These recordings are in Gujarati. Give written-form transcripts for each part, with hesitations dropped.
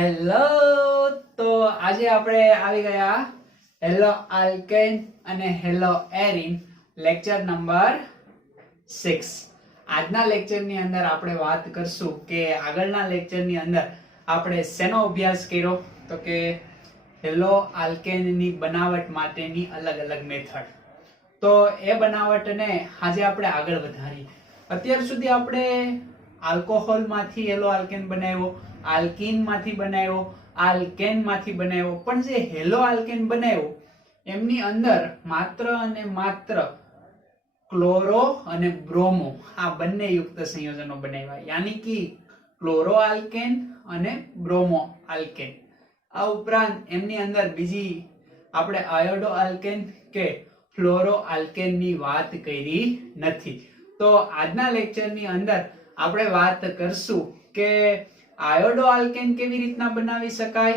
હેલો, તો આજે આપણે આવી ગયા હેલો આલ્કેન અને હેલો એરીન લેક્ચર નંબર 6. આજના લેક્ચરની અંદર આપણે વાત કરશું કે આગળના લેક્ચરની અંદર આપણે શેનો અભ્યાસ કર્યો, તો કે હેલો આલ્કેનની બનાવટ માટેની અલગ અલગ મેથડ. તો એ બનાવટને આજે આપણે આગળ વધારીએ. અત્યાર સુધી આપણે આલ્કોહોલ માંથી હેલો આલ્કેન બનાવ્યો, આલ્કીન માંથી બનાવ્યો, આલ્કેન માંથી બનાવ્યો, પણ જે હેલો આલ્કેન બનાવ્યો એમની અંદર માત્ર અને માત્ર ક્લોરો અને બ્રોમો આ બંને યુક્ત સંયોજનો બનાવ્યા, યાની કે ક્લોરો આલ્કેન અને બ્રોમો આલ્કેન. આ ઉપરાંત એમની અંદર બીજી આપણે આયોડો આલ્કેન કે ફ્લોરો આલ્કેન ની વાત કરી નથી. તો આજના લેક્ચરની અંદર આપણે વાત કરશું કે આયોડો આલ્કેન કેવી રીતના બનાવી શકાય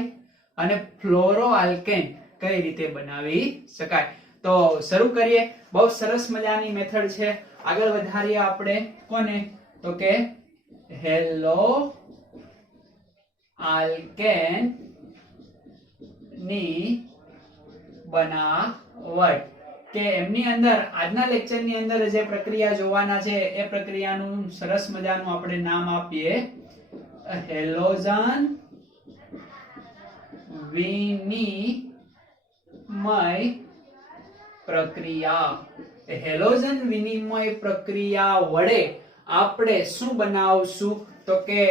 અને ફ્લોરો આલ્કેન કઈ રીતે બનાવી શકાય. તો શરૂ કરીએ. બહુ સરસ મજાની મેથડ છે. આગળ વધારીએ આપણે કોને, તો કે હેલો આલ્કેન ની બનાવટ. કે એમની અંદર આજના લેક્ચરની અંદર જે પ્રક્રિયા જોવાના છે એ પ્રક્રિયાનું સરસ મજાનું આપણે નામ આપીએ હેલોજન વિનિમય પ્રક્રિયા. હેલોજન વિનિમય પ્રક્રિયા વડે આપણે શું બનાવશું, તો કે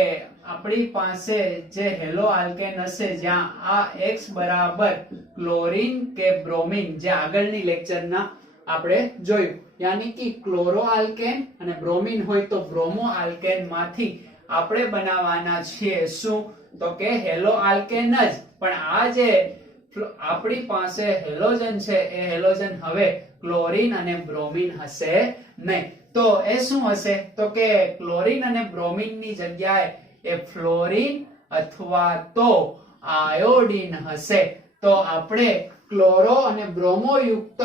આપણી પાસે જે હેલો આલ્કેન હશે જ્યાં આ X બરાબર ક્લોરીન કે બ્રોમિન જે આગળની લેક્ચરના આપણે જોયું, યાની કે ક્લોરો આલ્કેન અને બ્રોમિન હોય તો બ્રોમો આલ્કેન માંથી આપણે બનાવવાના છીએ શું, તો કે હેલો આલ્કેન જ. પણ આ જે આપણી પાસે હેલોજન છે એ હેલોજન હવે ક્લોરીન અને બ્રોમિન હશે નહીં. તો એ શું હશે, તો કે ક્લોરીન અને બ્રોમિન ની જગ્યાએ એ ફ્લોરીન અથવા તો આયોડીન હશે. તો આપણે ક્લોરો અને બ્રોમો યુક્ત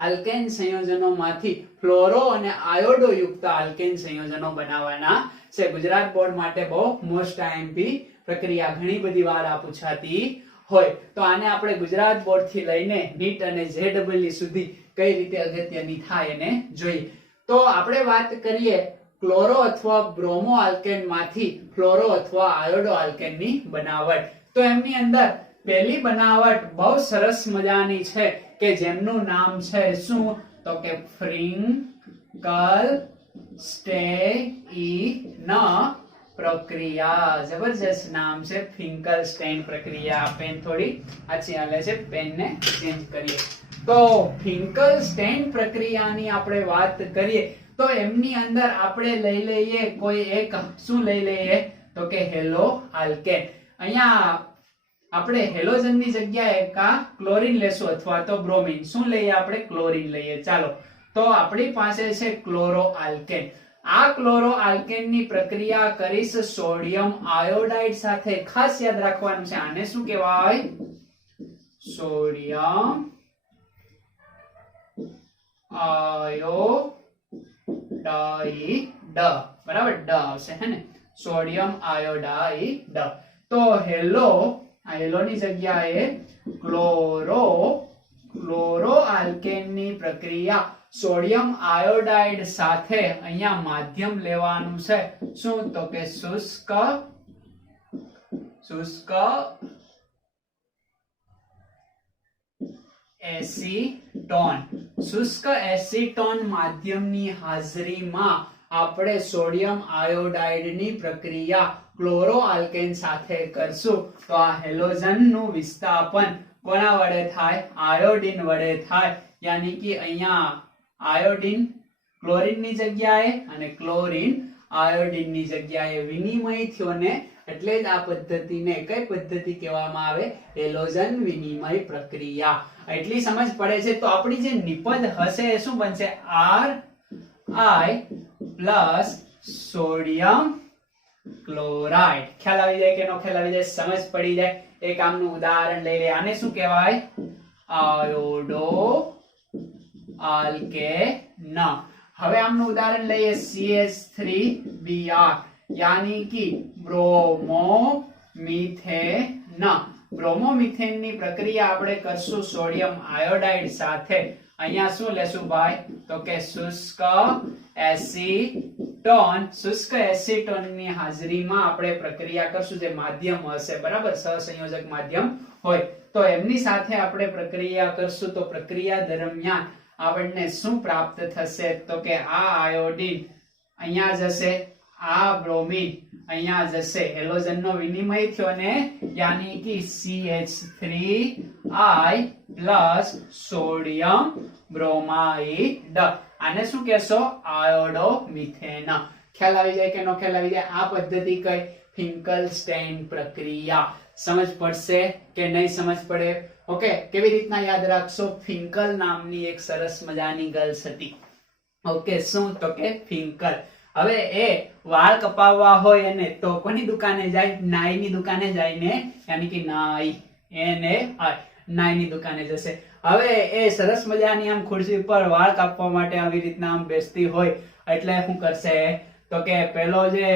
આલ્કેન સંયોજનોમાંથી ફ્લોરો અને આયોડો યુક્ત આલ્કેન સંયોજનો બનાવવાના છે. ગુજરાત બોર્ડ માટે બહુ મોસ્ટ આઈએમપી પ્રક્રિયા ઘણી બધી વાર આ પૂછાતી હોય. તો આને આપણે ગુજરાત બોર્ડ થી લઈને નીટ અને જેડબલઈ સુધી કઈ રીતે અગત્યની થાય એને જોઈએ. તો આપણે વાત કરીએ ક્લોરો અથવા બ્રોમો આલ્કેન માંથી ફ્લોરો અથવા આયોડો આલ્કેન ની બનાવટ. તો એમની અંદર પહેલી બનાવટ બહુ સરસ મજાની છે કે જેમનું નામ છે શું, તો કે ફ્રિન્કલસ્ટેઇન પ્રક્રિયા. જબરજસ્ત નામ છે, ફ્રિન્કલસ્ટેઇન પ્રક્રિયા. પેન થોડી આછી હાલે છે, પેન ને ચેન્જ કરીએ. તો ફ્રિન્કલસ્ટેઇન પ્રક્રિયાની આપણે વાત કરીએ તો એમની અંદર આપણે લઈ લઈએ કોઈ એક, શું લઈ લઈએ, તો કે હેલો આલ્કેન. અહીંયા આપણે હેલોજન ની જગ્યાએ કા ક્લોરીન લેશું અથવા તો બ્રોમિન. શું લઈએ આપણે, ક્લોરીન લઈએ. ચાલો, તો આપણી પાસે છે ક્લોરો આલ્કેન. આ ક્લોરો આલ્કેન ની પ્રક્રિયા કરીશ સોડિયમ આયોડાઇડ સાથે. ખાસ યાદ રાખવાનું છે આને શું કહેવાય, સોડિયમ આયોડાઇડ. બરાબર, ડ આવશે હે ને, સોડિયમ આયોડાઇડ. તો હેલો ની જગ્યાએ ક્લોરો આલ્કેન ની પ્રક્રિયા સોડિયમ આયોડાઇડ સાથે અહીંયા માધ્યમ લેવાનું છે શું, તો કે શુષ્ક એસીટોન. શુષ્ક એસીટોન માધ્યમની હાજરીમાં આપણે સોડિયમ આયોડાઇડ ની પ્રક્રિયા ક્લોરો આલ્કેન સાથે કરશું. તો આ હેલોજન નું વિસ્થાપન કોના વડે થાય, આયોડીન વડે થાય. યાની કે અહીંયા આયોડીન ક્લોરીન ની જગ્યાએ અને ક્લોરીન આયોડીન ની જગ્યાએ વિનિમય થયો ને, એટલે જ આ પદ્ધતિને કઈ પદ્ધતિ કહેવામાં આવે, હેલોજન વિનિમય પ્રક્રિયા. એટલી સમજ પડે છે. તો આપણી જે નિપજ હશે એ શું બનશે, RI પ્લસ સોડિયમ ક્લોરાઇડ. ખ્યાલ આવી જાય કે નો ખ્યાલ આવી જાય, સમજ પડી જાય. એક આમનું ઉદાહરણ લઈ લે. આને શું કહેવાય, આયોડો આલ્કેન. હવે આમનું ઉદાહરણ લઈએ CH3Br, यानी कि ब्रोमो બ્રોમોમિથેન. બ્રોમોમિથેન ની પ્રક્રિયા આપણે કરશું સોડિયમ આયોડાઇડ સાથે. અહીંયા શું લેશું ભાઈ? તો કે શુષ્ક એસીટોન. શુષ્ક એસીટોન ની હાજરીમાં આપણે પ્રક્રિયા કરશું, જે માધ્યમ હશે, બરાબર, સહસંયોજક માધ્યમ હોય તો એમની સાથે આપણે પ્રક્રિયા કરશું. તો પ્રક્રિયા દરમિયાન આપણને શું પ્રાપ્ત થશે? તો કે આ આયોડીન અહીંયા જશે, આ બ્રોમિન અહીંયા જશે, હેલોજન નો વિનિમય થયો ને, યાની કે CH3I પ્લસ સોડિયમ બ્રોમાઇડ. આને શું કહેશો? આયોડોમિથેન. ખ્યાલ આવી જાય કે ન ખ્યાલ આવી જાય? આ પદ્ધતિ કઈ? ફિંકલસ્ટેઇન પ્રક્રિયા. સમજ પડશે કે નહીં સમજ પડે? ઓકે, કેવી રીતના યાદ રાખશો? ફિંકલ નામની એક સરસ મજાની ગર્લ્સ હતી. ઓકે, શું? તો કે ફિંકલ. હવે એ વાળ કપાવવા હોય એને તો કોની દુકાને જાય? નાઈની દુકાને જાય ને, યાની કે નાઈ, નાઈની દુકાને જશે. હવે એ સરસ મજાની આમ ખુરશી પર વાળ કાપવા માટે આવી રીતના આમ બેસતી હોય, એટલે શું કરશે? તો કે પેલો જે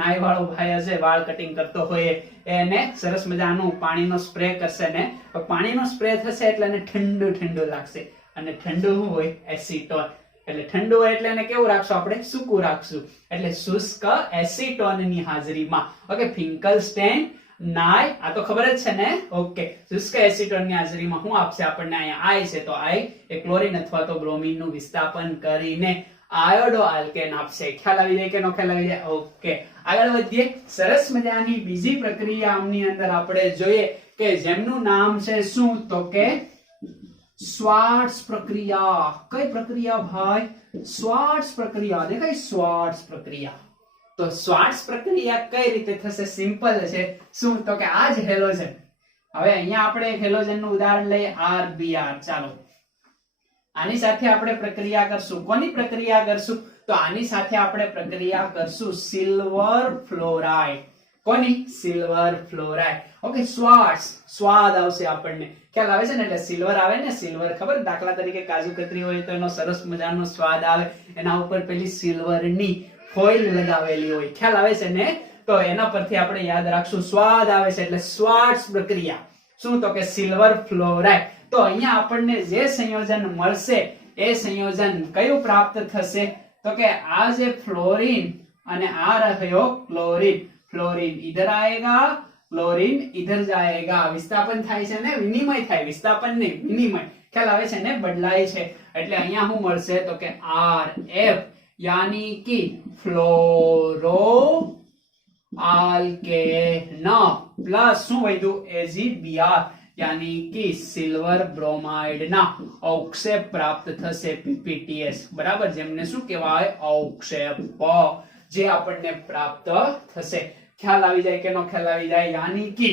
નાઈ વાળો ભાઈ હશે, વાળ કટિંગ કરતો હોય, એને સરસ મજાનું પાણીનો સ્પ્રે કરશે ને, પાણીનો સ્પ્રે થશે એટલે એને ઠંડુ ઠંડુ લાગશે. અને ઠંડુ શું હોય? એસીટોન. એટલે ઠંડુ હોય એટલે એને કેવું રાખશું આપણે? સૂકું રાખશું. એટલે શુષ્ક એસીટોન ની હાજરીમાં, ઓકે, ફિંકલસ્ટેઇન નાઈ, આ તો ખબર જ છે ને? ઓકે, શુષ્ક એસીટોન ની હાજરીમાં શું આપશે આપણને? અહીંયા આઈ છે તો આઈ એ ક્લોરીન અથવા તો બ્રોમિન નું વિસ્થાપન કરીને આયોડો આલ્કેન આપશે. ખ્યાલ આવી જાય કે ન ખ્યાલ આવી જાય? ઓકે, આગળ વધીએ. સરસ મજાની બીજી પ્રક્રિયા આમની અંદર આપણે જોઈએ કે જેમનું નામ છે શું? તો કે શ્વાર્ટ્ઝ પ્રક્રિયા. કઈ પ્રક્રિયા ભાઈ? શ્વાર્ટ્ઝ પ્રક્રિયા. દેખાય? શ્વાર્ટ્ઝ પ્રક્રિયા. તો શ્વાર્ટ્ઝ પ્રક્રિયા કઈ રીતે થશે? સિમ્પલ છે. શું? તો કે આ જ હેલોજન. હવે અહીંયા આપણે એક હેલોજન નું ઉદાહરણ લઈએ, RBr. ચાલો આની સાથે આપણે પ્રક્રિયા કરશું. કોની પ્રક્રિયા કરશું? તો આની સાથે આપણે પ્રક્રિયા કરશું સિલ્વર ફ્લોરાઇડ. કોની? Silver fluoride. ઓકે, શ્વાર્ટ્ઝ, સ્વાદ આવશે આપણને. ખ્યાલ આવે છે ને? એટલે સિલ્વર આવે ને, સિલ્વર ખબર? દાખલા તરીકે કાજુ કતરી હોય તો એનો સરસ મજાનો સ્વાદ આવે, એના ઉપર પેલી સિલ્વર ની ફોઇલ લગાવેલી હોય. ખ્યાલ આવે છે ને? તો એના પરથી આપણે યાદ રાખશું, સ્વાદ આવે છે એટલે શ્વાર્ટ્ઝ પ્રક્રિયા. શું? તો કે સિલ્વર ફ્લોરાઇડ. તો અહીંયા આપણને જે સંયોજન મળશે એ સંયોજન કયું પ્રાપ્ત થશે? તો કે આ જે ફ્લોરીન અને આ રહ્યો ક્લોરીન. फ्लोरीन इधर आएगा, क्लोरीन इधर जाएगा. विस्थापन થાય છે ને, વિનિમય થાય, વિસ્થાપન નહીં, વિનિમય. ખ્યાલ આવે છે ને? બદલાય છે. એટલે અહીંયા શું મળશે? તો કે RF यानी कि फ्लोरो आल्केन प्लस શું વધ્યું? AgBr यानी कि सिल्वर ब्रोमाइड ना अवक्षेप प्राप्त થશે PPTS. બરાબર, જેમને શું કહેવાય? અવક્ષેપ, જે આપણને પ્રાપ્ત થશે. ખ્યાલ આવી જાય કે નો ખ્યાલ આવી જાય? यानी कि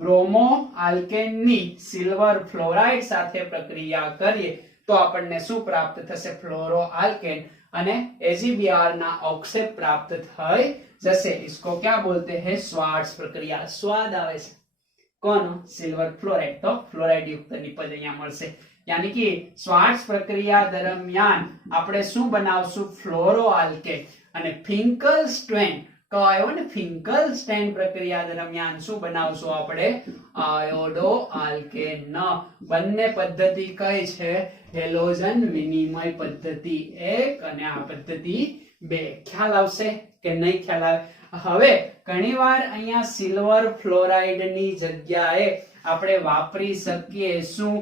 બ્રોમો આલ્કેન ની સિલ્વર ફ્લોરાઇડ સાથે પ્રક્રિયા કરીએ તો આપણને શું પ્રાપ્ત થશે? ફ્લોરો આલ્કેન અને AgBr ના અવક્ષેપ પ્રાપ્ત થઈ जैसे इसको क्या बोलते हैं? श्वार्ट्ज प्रक्रिया. स्वाद आवे છે કોનો? Silver fluoride. તો ફ્લોરાઇડ યુક્ત નિપજ અહીંયા મળશે. यानी कि શ્વાર્ટ્ઝ પ્રક્રિયા દરમિયાન આપણે શું બનાવશું? Fluoro alkane. અને ફિંકલસ્ટેઇન કયો ને? ફિંકલસ્ટેઇન પ્રક્રિયા દરમિયાન શું બનાવશું આપણે? Iodo alkane. બંને પદ્ધતિ કઈ છે? હેલોજન વિનિમય પદ્ધતિ 1 અને આ પદ્ધતિ 2. ખ્યાલ આવશે કે નહીં ખ્યાલ આવે? હવે ઘણીવાર અહીંયા સિલ્વર ફ્લોરાઇડ ની જગ્યાએ આપણે વાપરી શકીએ શું?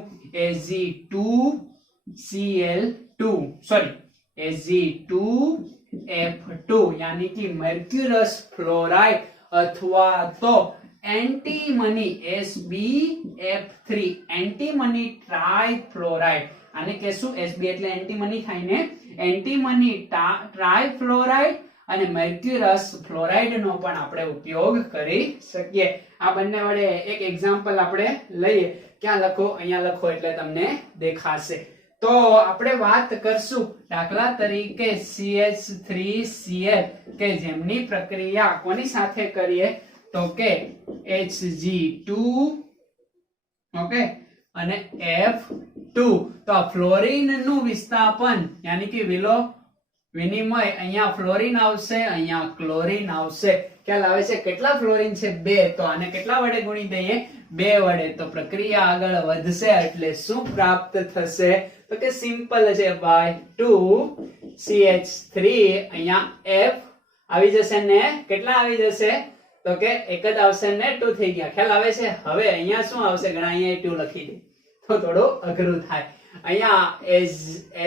Ag2Cl2 સોરી Ag2F2 यानी कि मर्क्यूरस फ्लोराइड अथवा तो एंटीमनी SbF3 एंटीमनी ट्राइफ्लोराइड. आने कहेશું Sb એટલે एंटीमनी થાય ને? एंटीमनी ट्राइफ्लोराइड અને મર્ક્યુરસ ફ્લોરાઇડ નો પણ આપણે ઉપયોગ કરી શકીએ. આ બંને વડે એક એક્ઝામ્પલ આપણે લઈએ. ક્યાં લખો? અહીંયા લખો એટલે તમને દેખાશે. તો આપણે વાત કરશું દાખલા તરીકે CH3Cl કે જેમની પ્રક્રિયા કોની સાથે કરીએ? તો કે Hg2 ઓકે અને F2. તો ફ્લોરીન નું વિસ્થાપન यानी कि વિનિમય, અહીંયા ફ્લોરિન આવશે, અહીંયા ક્લોરીન આવશે. ખ્યાલ આવે છે? કેટલા ફ્લોરિન છે? 2. તો આને કેટલા વડે ગુણી દઈએ? 2 વડે. તો પ્રક્રિયા આગળ વધશે એટલે શું પ્રાપ્ત થશે? તો કે સિમ્પલ છે ભાઈ, 2CH3. અહીંયા F આવી જશે ને કેટલા આવી જશે? તો કે એક જ આવશે ને 2 થઈ ગયા. ખ્યાલ આવે છે? હવે અહીંયા શું આવશે? ઘણા અહીંયા 2 લખી દે તો થોડું અઘરું થાય. અહીંયા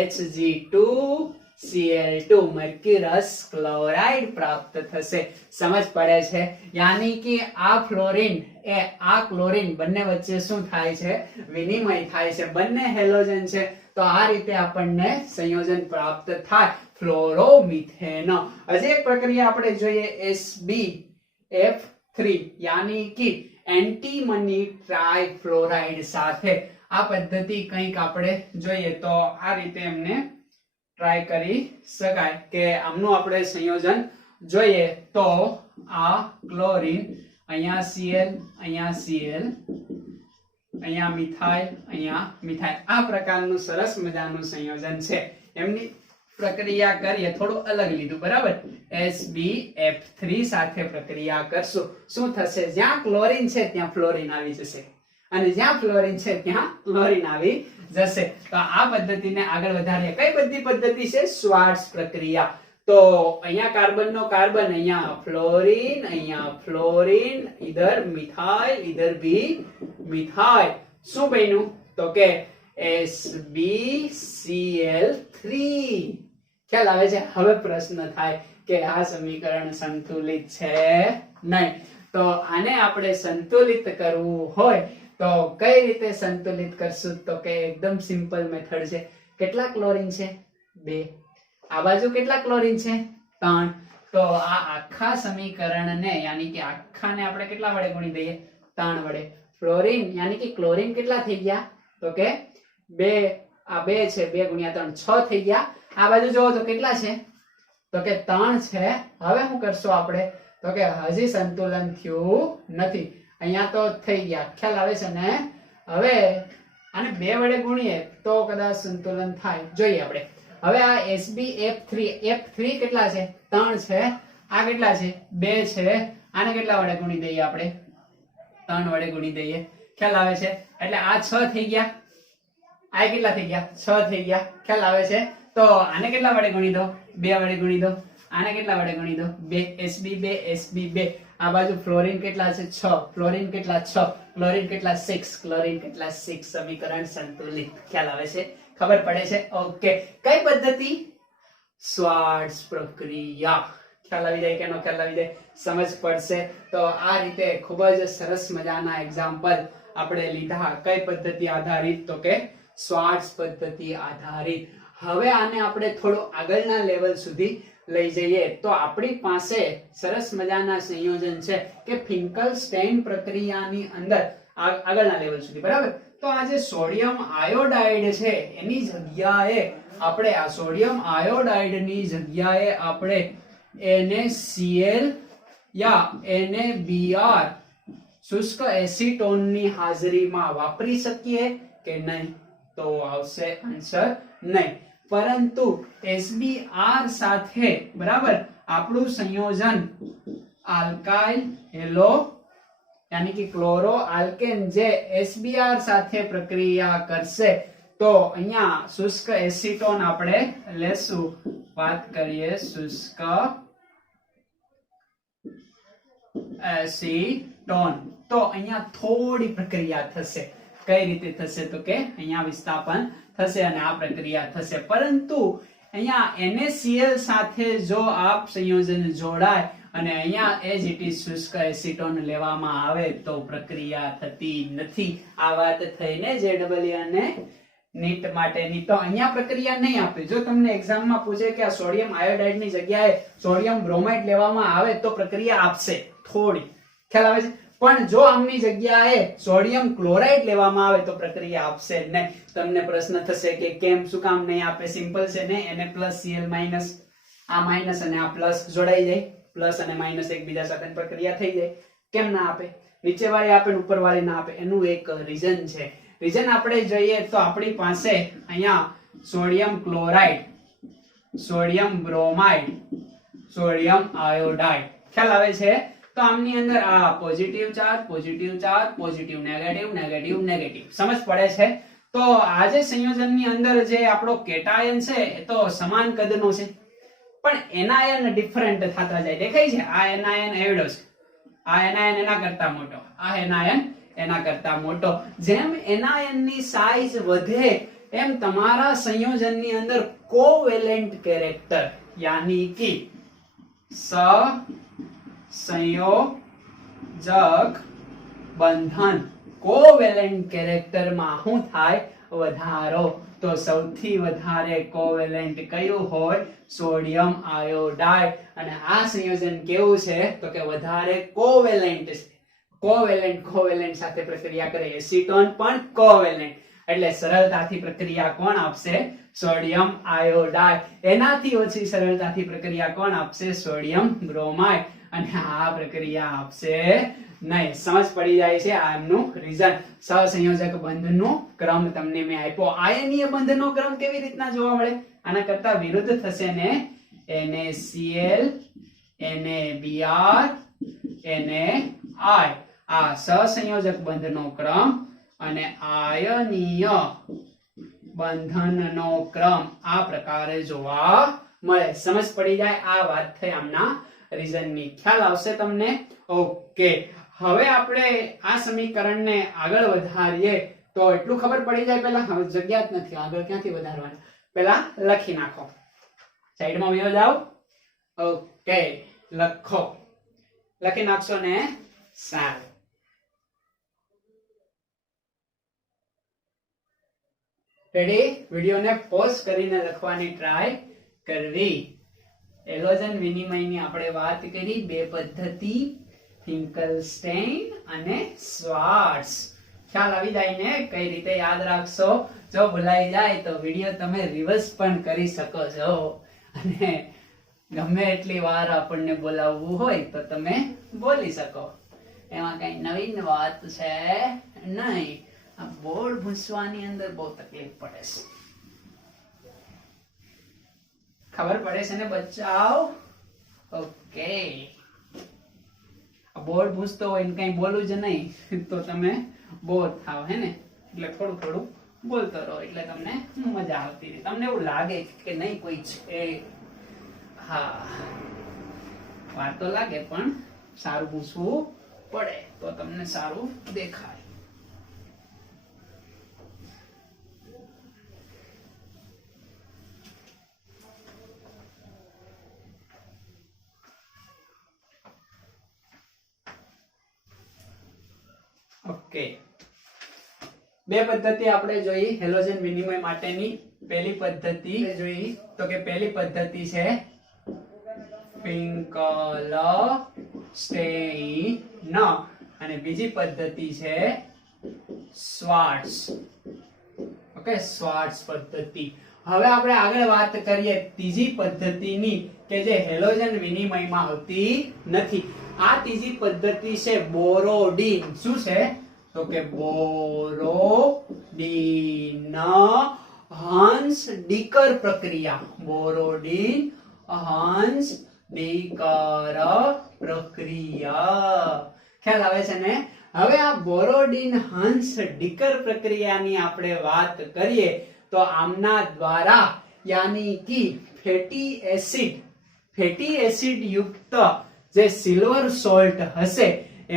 Hg2Cl2 મર્ક્યુરસ ક્લોરાઇડ પ્રાપ્ત થશે. સમજ પડે છે? યાની કે આ ફ્લોરિન એ આ ક્લોરીન બંને વચ્ચે શું થાય છે? વિનિમય થાય છે. બંને હેલોજન છે તો આ રીતે આપણને સંયોજન પ્રાપ્ત થાય, ફ્લોરોમિથેન. હજી એક પ્રક્રિયા આપણે જોઈએ, SbF3 યાની કે એન્ટીમની ટ્રાઇફ્લોરાઇડ સાથે. આ પદ્ધતિ કંઈક આપણે જોઈએ તો આ રીતે એમને ટ્રાય કરી શકાય કે આમનું આપણે સંયોજન જોઈએ તો આ ક્લોરીન, અહીંયા Cl, અહીંયા Cl, અહીંયા મિથાઇલ, અહીંયા મિથાઇલ. આ પ્રકારનું સરસ મજાનું સંયોજન છે. એમની પ્રક્રિયા કરીએ થોડું અલગ લીધું, બરાબર? SbF3 સાથે પ્રક્રિયા કરશું. શું થશે? જ્યાં ક્લોરીન છે ત્યાં ફ્લોરિન આવી જશે અને જ્યાં ફ્લોરિન છે ત્યાં ક્લોરીન આવી જશે. તો આ પદ્ધતિને આગળ વધારીએ. કઈ બધી પદ્ધતિ છે? શ્વાર્ટ્ઝ પ્રક્રિયા. તો અહીંયા કાર્બનનો કાર્બન, અહીંયા ફ્લોરિન, અહીંયા ફ્લોરિન, ઇધર મિથાઇલ, ઇધર બી મિથાઇલ. શું બન્યું? તો કે SbCl3. ખ્યાલ આવે છે? હવે પ્રશ્ન થાય કે આ સમીકરણ સંતુલિત છે નહીં. તો આને આપણે સંતુલિત કરવું હોય તો કઈ રીતે સંતુલિત કરશું? તો કે એકદમ સિમ્પલ મેથડ છે. કેટલા ક્લોરીન છે? 2. આ બાજુ કેટલા ક્લોરીન છે? 3. તો આ આખા સમીકરણને યાની કે આખાને આપણે કેટલા વડે ગુણી દઈએ? 3 વડે. ફ્લોરિન યાની કે ક્લોરીન કેટલા થઈ ગયા? તો કે 2. આ 2 છે, 2 ગુણ્યા 3 6 થઈ ગયા. આ બાજુ જોવો તો કેટલા છે? તો કે 3 છે. હવે શું કરશું આપણે? તો કે હજી સંતુલન થયું નથી. અહીંયા તો થઈ ગયા. ખ્યાલ આવે છે ને? હવે આને 2 વડે ગુણીએ તો કદાચ સંતુલન થાય. જોઈએ આપણે. હવે આ SbF3, F3 કેટલા છે? 3 છે. આ કેટલા છે? 2 છે. આને કેટલા વડે ગુણી દઈએ આપણે? 3 વડે ગુણી દઈએ. ખ્યાલ આવે છે? એટલે આ 6 થઈ ગયા. આ કેટલા થઈ ગયા? 6 થઈ ગયા. ખ્યાલ આવે છે? તો આને કેટલા વડે ગુણી દો? 2 વડે ગુણી દો. આને કેટલા વડે ગુણી દો? 2. Sb2, Sb2. આ બાજુ ફ્લોરિન કેટલા છે? 6. ફ્લોરિન કેટલા? 6. ક્લોરીન કેટલા? 6. ક્લોરીન કેટલા? 6. સમીકરણ સંતુલિત. ખ્યાલ આવે છે? ખબર પડે છે? ઓકે. કઈ પદ્ધતિ? શ્વાર્ટ્ઝ પ્રક્રિયા. ખ્યાલ આવી જાય કે નો ખ્યાલ આવી જાય? સમજ પડશે. તો આ રીતે ખૂબ જ સરસ મજાના એક્ઝામ્પલ આપણે લીધા. કઈ પદ્ધતિ આધારિત? તો કે શ્વાર્ટ્ઝ પદ્ધતિ આધારિત. હવે આને આપણે થોડું આગળના લેવલ સુધી લઈ જઈએ તો આપણી પાસે સરસ મજાના સંયોજન છે કે ફિંકલસ્ટેઇન પ્રક્રિયાની અંદર આગળના લેવલ સુધી, બરાબર? તો આ જે સોડિયમ આયોડાઇડ છે એની જગ્યાએ આપણે આ સોડિયમ આયોડાઇડની જગ્યાએ આપણે NaCl યા NaBr શુષ્ક એસિટોનની હાજરીમાં વાપરી શકીએ કે નહીં? તો આવશે આન્સર નહીં. પરંતુ SbR સાથે, બરાબર, આપણું સંયોજન આલ્કાઇલ હેલો યાની કે ક્લોરો આલ્કેન જે SbR સાથે પ્રક્રિયા કરશે તો અહીંયા શુષ્ક એસિટોન આપણે લેશું. વાત કરીએ શુષ્ક એસિટોન તો અહીંયા થોડી પ્રક્રિયા થશે. કઈ રીતે થશે? તો કે અહીંયા વિસ્થાપન થશે અને આ પ્રક્રિયા થશે. પરંતુ અહીંયા NaCl સાથે જો આ સંયોજન જોડાય અને અહીંયા એજ ઇટ ઇઝ શુષ્ક એસિટોન લેવામાં આવે તો પ્રક્રિયા થતી નથી. આ વાત થઈને ZEE અને નીટ માટેની. તો અહીંયા પ્રક્રિયા નહીં આપે. જો તમને એક્ઝામમાં પૂછે કે આ સોડિયમ આયોડાઇડ ની જગ્યાએ સોડિયમ બ્રોમાઇડ લેવામાં આવે તો પ્રક્રિયા આપશે થોડી. ખ્યાલ આવે છે? પણ જો આમની જગ્યાએ સોડિયમ ક્લોરાઇડ લેવામાં આવે તો પ્રક્રિયા આપશે નહીં. તમને પ્રશ્ન થશે કે કેમ, શું કામ નહીં આપે? સિમ્પલ છે ને, Na+Cl- આ માઇનસ અને આ પ્લસ જોડાઈ જાય, પ્લસ અને માઇનસ એકબીજા સાથે પ્રક્રિયા થઈ જાય. કેમ ના આપે? નીચે વાળી આપે, ઉપર વાળી ના આપે. એનું એક રીઝન છે. રીઝન આપણે જોઈએ તો આપણી પાસે અહીંયા sodium chloride sodium bromide, sodium iodide. ખ્યાલ આવે છે? તો આમની અંદર આ positive charge, positive charge, positive negative, negative negative. સમજ પડે છે? તો આ જે સંયોજનની અંદર જે આપણો કેટાયન છે એ તો સમાન કદનો છે, પણ એનાયન ડિફરન્ટ થતા જાય. દેખાય છે? આ એનાયન એવડો છે, આ એનાયન એના કરતા મોટો, આ એનાયન એના કરતા મોટો. જેમ એનાયનની સાઈઝ વધે એમ તમારા સંયોજનની અંદર કોવેલેન્ટ કેરેક્ટર યાની કે સંયોજક બંધન, કોવેલેન્ટ કેરેક્ટરમાં શું થાય? વધારો. તો સૌથી વધારે કોવેલેન્ટ કયું હોય? Sodium iodide. અને આ સંયોજન કેવું છે? તો કે વધારે કોવેલેન્ટ છે. કોવેલેન્ટ સાથે પ્રક્રિયા કરે. એસીટોન પણ કોવેલેન્ટ, એટલે સરળતાથી પ્રક્રિયા કોણ આપશે? Sodium iodide. એનાથી ઓછી સરળતાથી પ્રક્રિયા કોણ આપશે? Sodium bromide. અને આ પ્રક્રિયા આપશે નહીં. સમજ પડી જાય છે? આ એમનું રીઝન. સહસંયોજક બંધનો ક્રમ તમને મેં આપ્યો. આયનીય બંધનો ક્રમ કેવી રીતના જોવા મળે? આના કરતા વિરુદ્ધ થશે ને. NaCl, NaBr, NaI. આ સહસંયોજક બંધનો ક્રમ અને આયનીય બંધનનો ક્રમ આ પ્રકારે જોવા મળે. સમજ પડી જાય? આ વાત થઈ આમના રીઝનની. ખ્યાલ આવશે તમને? ઓકે. હવે આપણે આ સમીકરણને આગળ વધારીએ તો એટલું ખબર પડી જાય. પહેલા હવે જગ્યા જ નથી, આગળ ક્યાંથી વધારવાની? પહેલા લખી નાખો, સાઈડમાં વયો જાઓ. ઓકે, લખો. લખી નાખશો ને? સારું. રેડી? વિડિયોને પોઝ કરીને લખવાની ટ્રાય કરવી. હેલોજન વિનિમયની આપણે વાત કરી. બે પદ્ધતિ, ફિંકલસ્ટેઇન અને શ્વાર્ટ્ઝ. ખ્યાલ આવી જાય ને? કઈ રીતે યાદ રાખશો? જો ભૂલાઈ જાય તો વિડિયો તમે રિવર્સ પણ કરી શકો છો, અને ગમે એટલી વાર આપણને બોલાવવું હોય તો તમે બોલી શકો. એમાં કઈ નવીન વાત છે નહીં. આ બોર્ડ ભૂંસવાની અંદર બહુ તકલીફ પડે છે. ખબર પડે છે ને બચ્ચાઓ? ઓકે. બોર્ડ ભૂંસતો હોય ને કઈ બોલું જ નહીં તો તમે બોર થાવ, હે ને? એટલે થોડું થોડું બોલતો રહો, એટલે તમને મજા આવતી રહે. તમને એવું લાગે કે નહીં કોઈ છે. હા, વાર તો લાગે પણ સારું ભૂંસવું પડે તો તમને સારું દેખાય. ઓકે. બે પદ્ધતિ આપણે જોઈ હેલોજન વિનિમય માટેની. પહેલી પદ્ધતિ જોઈ તો કે પહેલી પદ્ધતિ છે ફિંકલસ્ટેઇન અને બીજી પદ્ધતિ છે શ્વાર્ટ્ઝ. ઓકે, શ્વાર્ટ્ઝ પદ્ધતિ. હવે આપણે આગળ વાત કરીએ ત્રીજી પદ્ધતિની કે જે હેલોજન વિનિમયમાં હોતી નથી. આ ત્રીજી પદ્ધતિ છે બોરોડીન. શું છે? તો કે બોરોડીન હન્સ-ડીકર પ્રક્રિયા. બોરોડીન હન્સ-ડીકર પ્રક્રિયા. ખ્યાલ આવે છે ને? હવે આ બોરોડીન હન્સ-ડીકર પ્રક્રિયાની આપણે વાત કરીએ તો આમના દ્વારા યાની કે ફેટી એસિડ યુક્ત જે સિલ્વર સોલ્ટ હશે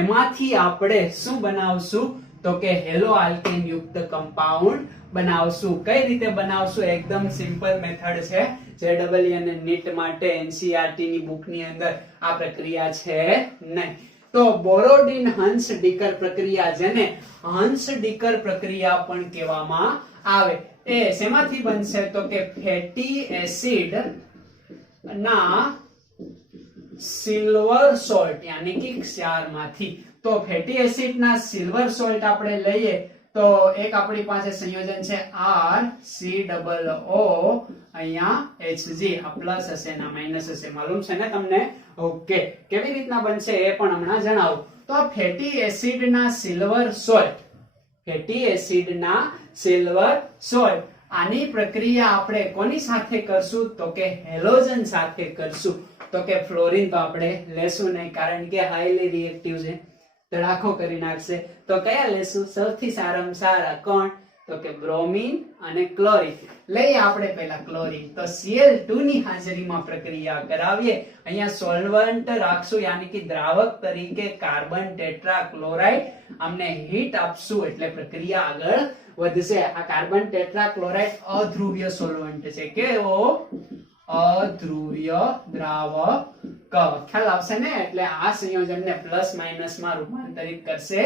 એમાંથી આપણે શું બનાવશું? તો કે હેલો આલ્કેન યુક્ત કમ્પાઉન્ડ બનાવશું. કઈ રીતે બનાવશું? એકદમ સિમ્પલ મેથડ છે. JEE અને NEET માટે NCERT ની બુકની અંદર આ પ્રક્રિયા છે નહીં. તો બોરોડીન હન્સ-ડીકર પ્રક્રિયા, જેને હન્સ-ડીકર પ્રક્રિયા પણ કહેવામાં આવે, એ શેમાંથી બનશે? તો કે ફેટી એસિડ ના સિલ્વર સોલ્ટ યાની કે ક્ષારમાંથી. તો ફેટી એસિડ ના સિલ્વર સોલ્ટ આપણે લઈએ તો એક આપણી પાસે સંયોજન છે RCOO, અહીંયા Hg. આ પ્લસ હશે ના માઈનસ હશે, માલુમ છે ને તમને? ઓકે. કેવી રીતના બનશે એ પણ હમણાં જણાવું. તો ફેટી એસિડ ના સિલ્વર સોલ્ટ, ફેટી એસિડ ના સિલ્વર સોલ્ટ આની પ્રક્રિયા આપણે કોની સાથે કરશું તો કે હેલોજન સાથે કરશું. તો કે ફ્લોરીન તો આપણે લેશું નહીં, કારણ કે હાઈલી રિએક્ટિવ છે, ધડાકો કરી નાખશે. તો કયા લેશું? સૌથી સારામાં સારા કોણ? તો કે બ્રોમિન અને ક્લોરીન. લઈએ આપણે પહેલા ક્લોરીન. તો Cl2 ની હાજરીમાં પ્રક્રિયા કરાવીએ. અહીંયા સોલ્વન્ટ રાખશું, યાની કે દ્રાવક તરીકે કાર્બન ટેટ્રાક્લોરાઇડ. અમને હીટ આપશું એટલે પ્રક્રિયા આગળ વધશે. આ કાર્બન ટેટ્રાક્લોરાઇડ અધ્રુવ્ય સોલ્વન્ટ છે. કેવો? અધ્રુવ્ય દ્રાવક. ખ્યાલ આવશે ને? એટલે આ સંયોજનને પ્લસ માઇનસ માં રૂપાંતરિત કરશે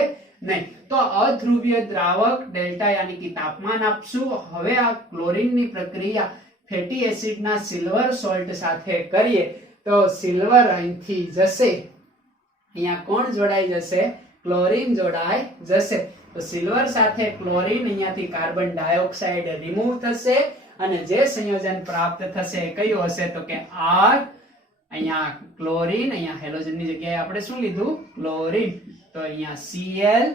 નહીં. તો અધ્રુવ્ય દ્રાવક ડેલ્ટા યાની કે તાપમાન આપશું. હવે આ ક્લોરીન ની પ્રક્રિયા ફેટી એસિડ ના સિલ્વર સોલ્ટ સાથે કરીએ તો સિલ્વર અહીંથી જશે, અહીંયા કોણ જોડાઈ જશે? ક્લોરીન જોડાઈ જશે. તો સિલ્વર સાથે ક્લોરીન, અહીંયાથી કાર્બન ડાયોક્સાઇડ રિમૂવ થશે અને જે સંયોજન પ્રાપ્ત થશે એ કયું હશે? તો કે R. અહીંયા ક્લોરીન, અહીંયા હેલોજન ની જગ્યાએ આપણે શું લીધું? ક્લોરીન. તો અહીંયા Cl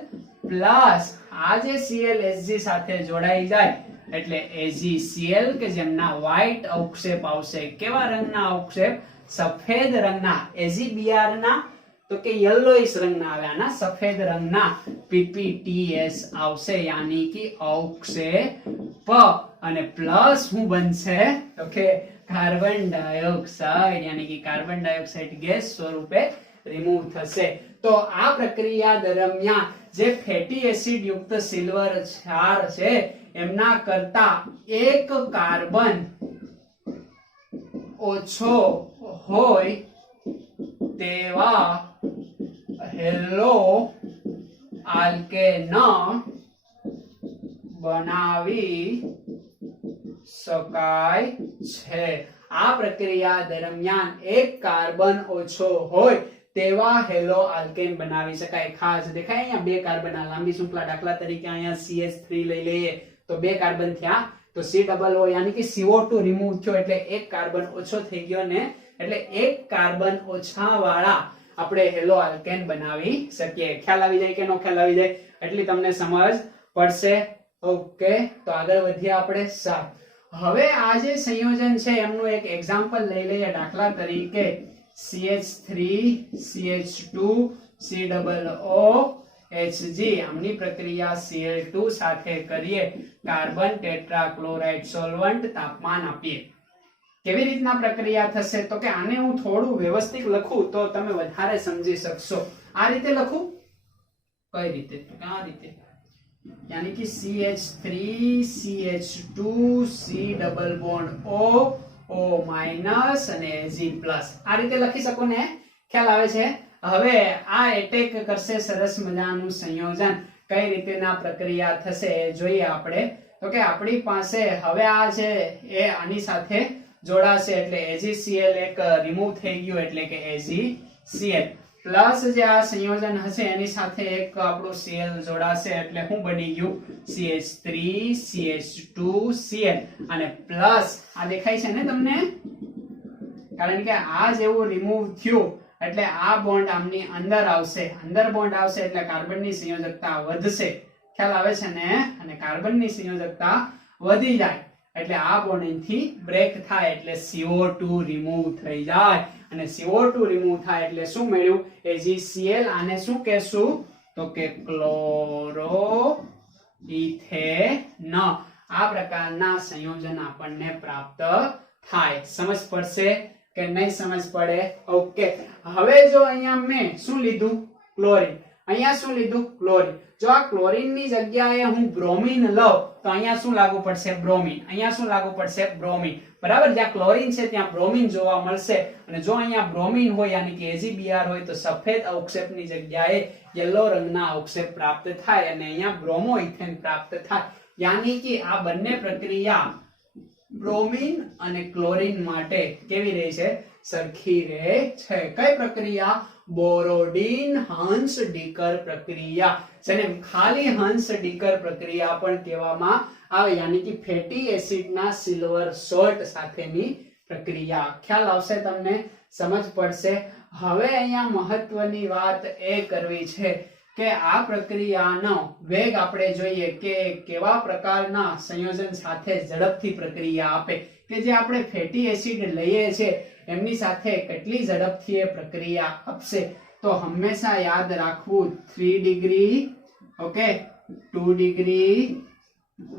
પ્લસ આ જે Cl Hg સાથે જોડાઈ જાય એટલે AgCl કે જેમના વ્હાઇટ અવક્ષેપ આવશે. કેવા રંગના અવક્ષેપ? સફેદ રંગના. AgBr ના તો કે યલોઇશ રંગના આવે, આના સફેદ રંગના PPTS આવશે, યાની કે અવક્ષેપ. અને પ્લસ શું બનશે? તો કે કાર્બન ડાયોક્સાઇડ, યાની કે કાર્બન ડાયોક્સાઇડ ગેસ સ્વરૂપે રિમૂવ થશે. તો આ પ્રક્રિયા દરમિયાન જે ફેટી એસિડ યુક્ત સિલ્વર ક્ષાર છે એમના કરતા એક કાર્બન ઓછો હોય તેવા હેલો આલ્કેન બનાવી શકાય છે. આ પ્રક્રિયા દરમિયાન એક કાર્બન ઓછો હોય તેવા હેલો આલ્કેન બનાવી શકાય. ખાસ દેખાય અહીંયા બે કાર્બન, આ લાંબી શૃંખલા, દાખલા તરીકે અહીંયા CH3 લઈ લઈએ તો બે કાર્બન થયા, તો C=O યાની કે CO2 રિમૂવ થયો એટલે એક કાર્બન ઓછો થઈ ગયો ને, એટલે એક કાર્બન ઓછા વાળા આપણે હેલો આલ્કેન બનાવી શકીએ. ખ્યાલ આવી જાય કે નો ખ્યાલ આવી જાય? એટલી તમને સમજ પડશે. ઓકે, તો આગળ વધીએ આપણે. હવે આ જે સંયોજન છે એમનું એક એક્ઝામ્પલ લઈ લઈએ. દાખલા તરીકે CH3 CH2 COO Hg, આમની પ્રક્રિયા Cl2 સાથે કરીએ. કાર્બન ટેટ્રાક્લોરાઇડ સોલ્વન્ટ, તાપમાન આપીએ. કેવી રીતના પ્રક્રિયા થશે? તો કે આને હું થોડું વ્યવસ્થિત લખું તો તમે વધારે સમજી શકશો. આ રીતે લખું? કઈ રીતે? તો કે આ રીતે, यानी कि CH3 CH2 C double bond O O minus અને Ag પ્લસ. આ રીતે લખી શકો ને? ખ્યાલ આવે છે? હવે આ એટેક કરશે સરસ મજાનું સંયોજન. કઈ રીતેના પ્રક્રિયા થશે એ જોઈએ આપણે. તો કે આપણી પાસે હવે આ છે એ આની સાથે જોડાશે એટલે AgCl એક રિમૂવ થઈ ગયું એટલે કે AgCl પ્લસ જે આ સંયોજન હશે એની સાથે એક આપણું Cl જોડાશે એટલે શું બની ગયું? CH3 CH2 Cl અને પ્લસ આ દેખાય છે ને તમને? કારણ કે આ જેવું રિમૂવ થયું એટલે આ બોન્ડ આમની અંદર આવશે, અંદર બોન્ડ આવશે એટલે કાર્બનની સંયોજકતા વધશે. ખ્યાલ આવે છે ને? અને કાર્બનની સંયોજકતા વધી જાય એટલે આ બોન્ડ અહીંથી બ્રેક થાય એટલે CO2 રિમૂવ થઈ જાય અને CO2 રિમૂવ થાય એટલે શું મળ્યું? AgCl. આને શું કહેશું? તો કે ક્લોરોઇથેન. આ પ્રકારના સંયોજન આપણને પ્રાપ્ત થાય. સમજ પડશે કે નહીં સમજ પડે? ઓકે, હવે જો અહીંયા મેં શું લીધું? ક્લોરીન. અહીંયા શું લીધું? ક્લોરીન. જો આ ક્લોરીન ની જગ્યાએ હું બ્રોમિન લઉં તો અહીંયા શું લાગુ પડશે? બ્રોમિન. અહીંયા શું લાગુ પડશે? બ્રોમિન. બરાબર, જ્યાં ક્લોરીન છે ત્યાં બ્રોમિન જોવા મળશે અને જો અહીંયા બ્રોમિન હોય યાની કે AgBr હોય તો સફેદ અવક્ષેપની જગ્યાએ યલો રંગના અવક્ષેપ પ્રાપ્ત થાય અને અહીંયા બ્રોમોઇથેન પ્રાપ્ત થાય. યાની કે આ બંને પ્રક્રિયા બ્રોમિન અને ક્લોરીન માટે કેવી રહે છે? સરખી રહે છે. કઈ પ્રક્રિયા? બોરોડિન હંસ ડીકર પ્રક્રિયા. જેને ખાલી હંસ ડીકર પ્રક્રિયા પણ કહેવામાં આવે, યાની કે ફેટી એસિડના સિલ્વર સોલ્ટ સાથેની પ્રક્રિયા. ખ્યાલ આવશે તમને? સમજ પડશે? હવે અહીંયા મહત્વની વાત એ કરવી છે કે આ પ્રક્રિયાનો વેગ આપણે જોઈએ કે કેવા પ્રકારના સંયોજન સાથે ઝડપથી પ્રક્રિયા આપે, કે જે આપણે ફેટી એસિડ લઈએ છે એમની સાથે કેટલી ઝડપથી એ પ્રક્રિયા આપશે. તો હંમેશા યાદ રાખવું 3 ડિગ્રી, ઓકે, 2 ડિગ્રી,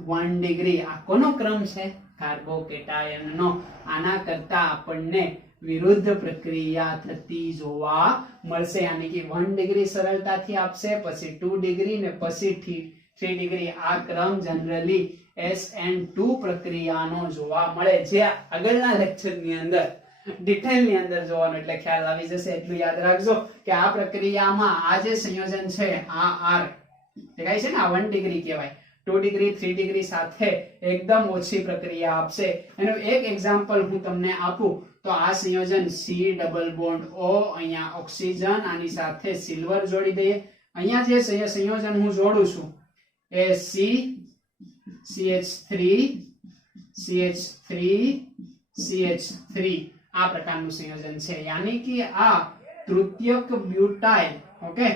1 ડિગ્રી, આ કોનો ક્રમ છે? કાર્બોકેટાયનનો. આના કરતા આપણને વિરુદ્ધ પ્રક્રિયા થતી જોવા મળશે, યાની કે 1 ડિગ્રી સરળતાથી આપશે, પછી 2 ડિગ્રી ને પછી 3 ડિગ્રી. આ ક્રમ જનરલી SN2 પ્રક્રિયાનો જોવા મળે, જે આગળના લેક્ચરની અંદર ડિટેલ ની અંદર જોવાનું, એટલે ખ્યાલ આવી જશે. એટલું યાદ રાખજો કે આ પ્રક્રિયામાં આ જે સંયોજન છે આ R દેખાય છે ને, આ 1 ડિગ્રી કહેવાય. 2 ડિગ્રી 3 ડિગ્રી સાથે એકદમ ઓછી પ્રક્રિયા આપશે. એનું એક એક્ઝામ્પલ હું તમને આપું તો આ સંયોજન C ડબલ બોન્ડ O, અહીંયા ઓક્સિજન, આની સાથે સિલ્વર જોડી દઈએ. અહીંયા જે સંયોજન હું જોડું છું એ CH3 CH3 CH3 આ પ્રકારનું સંયોજન છે, યાની કે આ તૃતીયક બ્યુટાઇલ, ઓકે,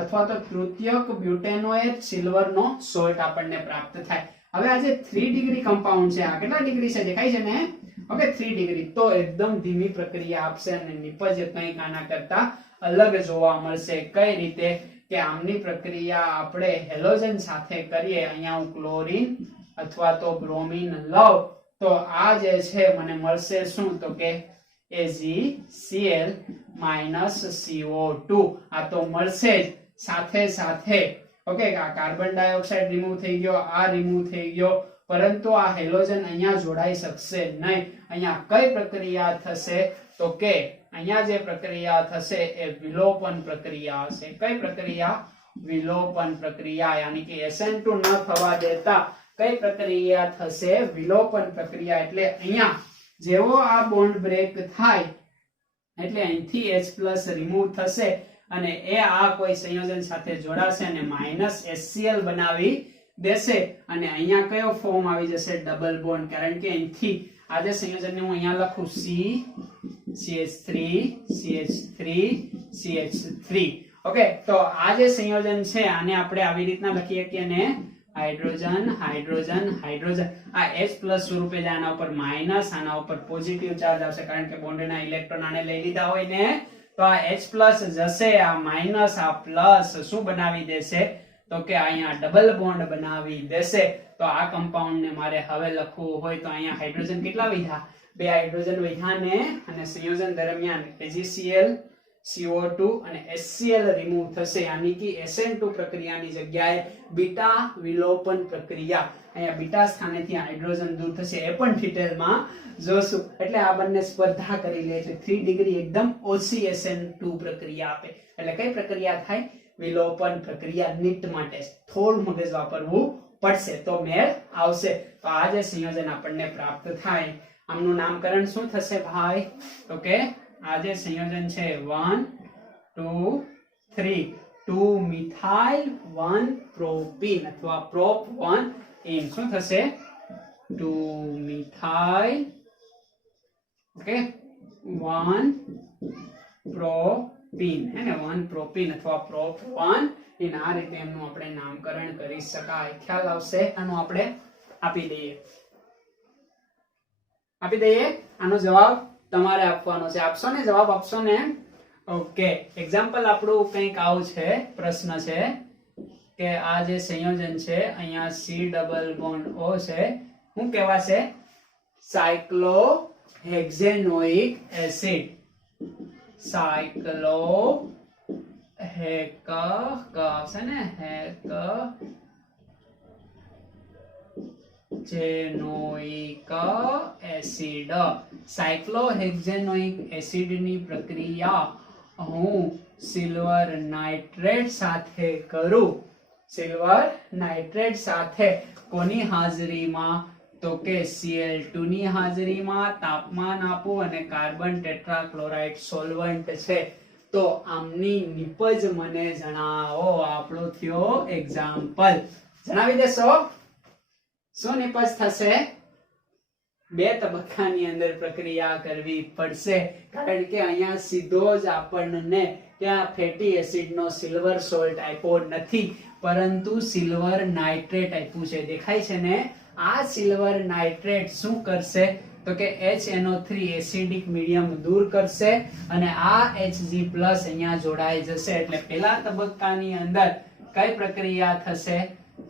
અથવા તો તૃતીયક બ્યુટેનોએટ સિલ્વરનો સોલ્ટ આપણને પ્રાપ્ત થાય. હવે આ જે 3 ડિગ્રી કમ્પાઉન્ડ છે, આ કેટલા ડિગ્રી છે દેખાય છે ને, ઓકે, 3 ડિગ્રી, તો એકદમ ધીમી પ્રક્રિયા આપશે અને નિપજ કંઈક આના કરતા અલગ જોવા મળશે. કઈ રીતે? કે આમની પ્રક્રિયા આપણે હેલોજન સાથે કરીએ, અહીંયા હું ક્લોરીન અથવા તો બ્રોમીન લઉં તો આ જે છે મને મળશે શું? તો કે AgCl CO2. આ તો મળશે જ, સાથે સાથે ઓકે, આ કાર્બન ડાયોક્સાઇડ રિમૂવ થઈ ગયો, આ રિમૂવ થઈ ગયો, પરંતુ આ હેલોજન અહીંયા જોડાઈ શકશે નહીં. અહીંયા કઈ પ્રક્રિયા થશે? તો કે અહીંયા જે પ્રક્રિયા થશે એ વિલોપન પ્રક્રિયા હશે. કઈ પ્રક્રિયા? વિલોપન પ્રક્રિયા, યાની કે SN2 ન થવા દેતા કઈ પ્રક્રિયા થશે? વિલોપન પ્રક્રિયા. એટલે અહીંયા જેવો આ બોન્ડ બ્રેક થાય એટલે અહીંથી H+ રિમૂવ થશે અને એ આ કોઈ સંયોજન સાથે જોડાશે અને -HCl બનાવી દેશે અને અહીંયા કયો ફોર્મ આવી જશે? Double bond. કારણ કે અહીંથી આ જે સંયોજનને હું અહીંયા લખું CH3 CH3 CH3, ઓકે, તો આ જે સંયોજન છે આને આપણે આવી રીતના લખીએ કે ને હાઇડ્રોજન હાઇડ્રોજન હાઇડ્રોજન. આ H+ સ્વરૂપે જ આના ઉપર માઈનસ, આના ઉપર પોઝિટિવ ચાર્જ આવશે, કારણ કે બોન્ડના ઇલેક્ટ્રોન આને લઈ લીધા હોય ને, તો આ H+ જશે, આ માઈનસ, આ પ્લસ શું બનાવી દેશે? તો કે અહીંયા ડબલ બોન્ડ બનાવી દેશે. તો આ કમ્પાઉન્ડ ને મારે હવે લખવું હોય તો અહીંયા હાઇડ્રોજન કેટલા વધ્યા? 2 હાઇડ્રોજન વધ્યા ને, અને સંયોજન દરમિયાન AgCl CO2 અને HCl રિમૂવ થશે, યાની કે SN2 પ્રક્રિયાની જગ્યાએ બીટા વિલોપન પ્રક્રિયા, અહીંયા બીટા સ્થાનેથી હાઇડ્રોજન દૂર થશે, એ પણ ડિટેલમાં જોશું. એટલે આ બંને સ્પર્ધા કરી લે છે. 3 ડિગ્રી એકદમ ઓછી SN2 પ્રક્રિયા આપે, એટલે કઈ પ્રક્રિયા થાય? વિલોપન પ્રક્રિયા. નીટ માટે થોડું મગજ વાપરવું પડશે તો મેળ આવશે. તો આ જે સંયોજન આપણને પ્રાપ્ત થાય આમનું નામકરણ શું થશે ભાઈ? તો કે આ જે સંયોજન છે 1 2 3 2 મિથાઇલ 1 પ્રોપીન અથવા પ્રોપ 1 ઇન. શું થશે? 2 મિથાઇલ, ઓકે, 1 પ્રોપીન, હે ને, 1 પ્રોપીન અથવા પ્રોપ 1 ઇન. આ રીતે એમનું આપણે નામકરણ કરી શકાય. ખ્યાલ આવશે? આનું આપણે આપી દઈએ. આનો જવાબ તમારે આપવાનો છે. આપશો ને? જવાબ આપશો ને? ઓકે, એક્ઝામ્પલ આપણું કંઈક આવું છે. પ્રશ્ન છે કે આ જે સંયોજન છે અહીંયા C ડબલ બોન્ડ O છે, શું કહેવાશે? સાયક્લોહેક્ઝેનોઇક એસિડ. સાયક્લોહેક્ઝેનોઇક એસિડ. સાયક્લોહેક્ઝેનોઇક એસિડ ની પ્રક્રિયા હું સિલ્વર નાઇટ્રેટ સાથે કરું. સિલ્વર નાઇટ્રેટ સાથે કોની હાજરીમાં? તો કે Cl2 ની હાજરીમાં. તાપમાન આપું અને કાર્બન ટેટ્રાક્લોરાઇડ સોલ્વન્ટ છે, તો આમની નિપજ મને જણાવો. આપણો થયો એક્ઝામ્પલ. જણાવી દેશો શું નિપજ થશે? બે તબક્કાની અંદર પ્રક્રિયા કરવી પડશે, કારણ કે અહીંયા સીધો જ આપણને ત્યાં ફેટી એસિડનો સિલ્વર સોલ્ટ આપ્યો નથી, પરંતુ સિલ્વર નાઇટ્રેટ આપ્યું છે. દેખાય છે ને? આ સિલ્વર નાઇટ્રેટ શું કરશે તો કે HNO3 એસિડિક મીડિયમ દૂર કરશે અને આ Hg+ અહીંયા જોડાઈ જશે. એટલે પહેલા તબક્કાની અંદર કઈ પ્રક્રિયા થશે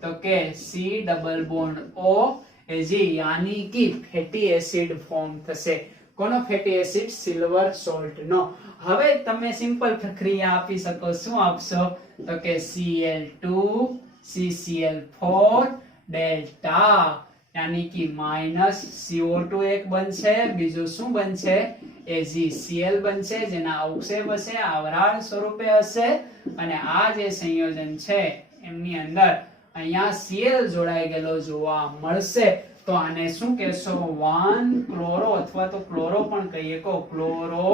તો કે C double bond O Ag યાની કે ફેટી એસિડ ફોર્મ થશે. કોનો ફેટી એસિડ? સિલ્વર સોલ્ટ નો. હવે તમે સિમ્પલ પ્રક્રિયા આપી શકો. શું આપશો તો કે Cl2 CCl4 ડેલ્ટા યાની કે માઇનસ CO2 એક બનશે, બીજું શું બનશે? AgCl બનશે, જેના અવક્ષેપ હશે આ વરાળ સ્વરૂપે હશે અને આ જે સંયોજન છે એમની અંદર અહીંયા Cl જોડાઈ ગયેલો જોવા મળશે. તો આને શું કહેશો? 1 ક્લોરો અથવા તો ક્લોરો પણ કહીએ કો ક્લોરો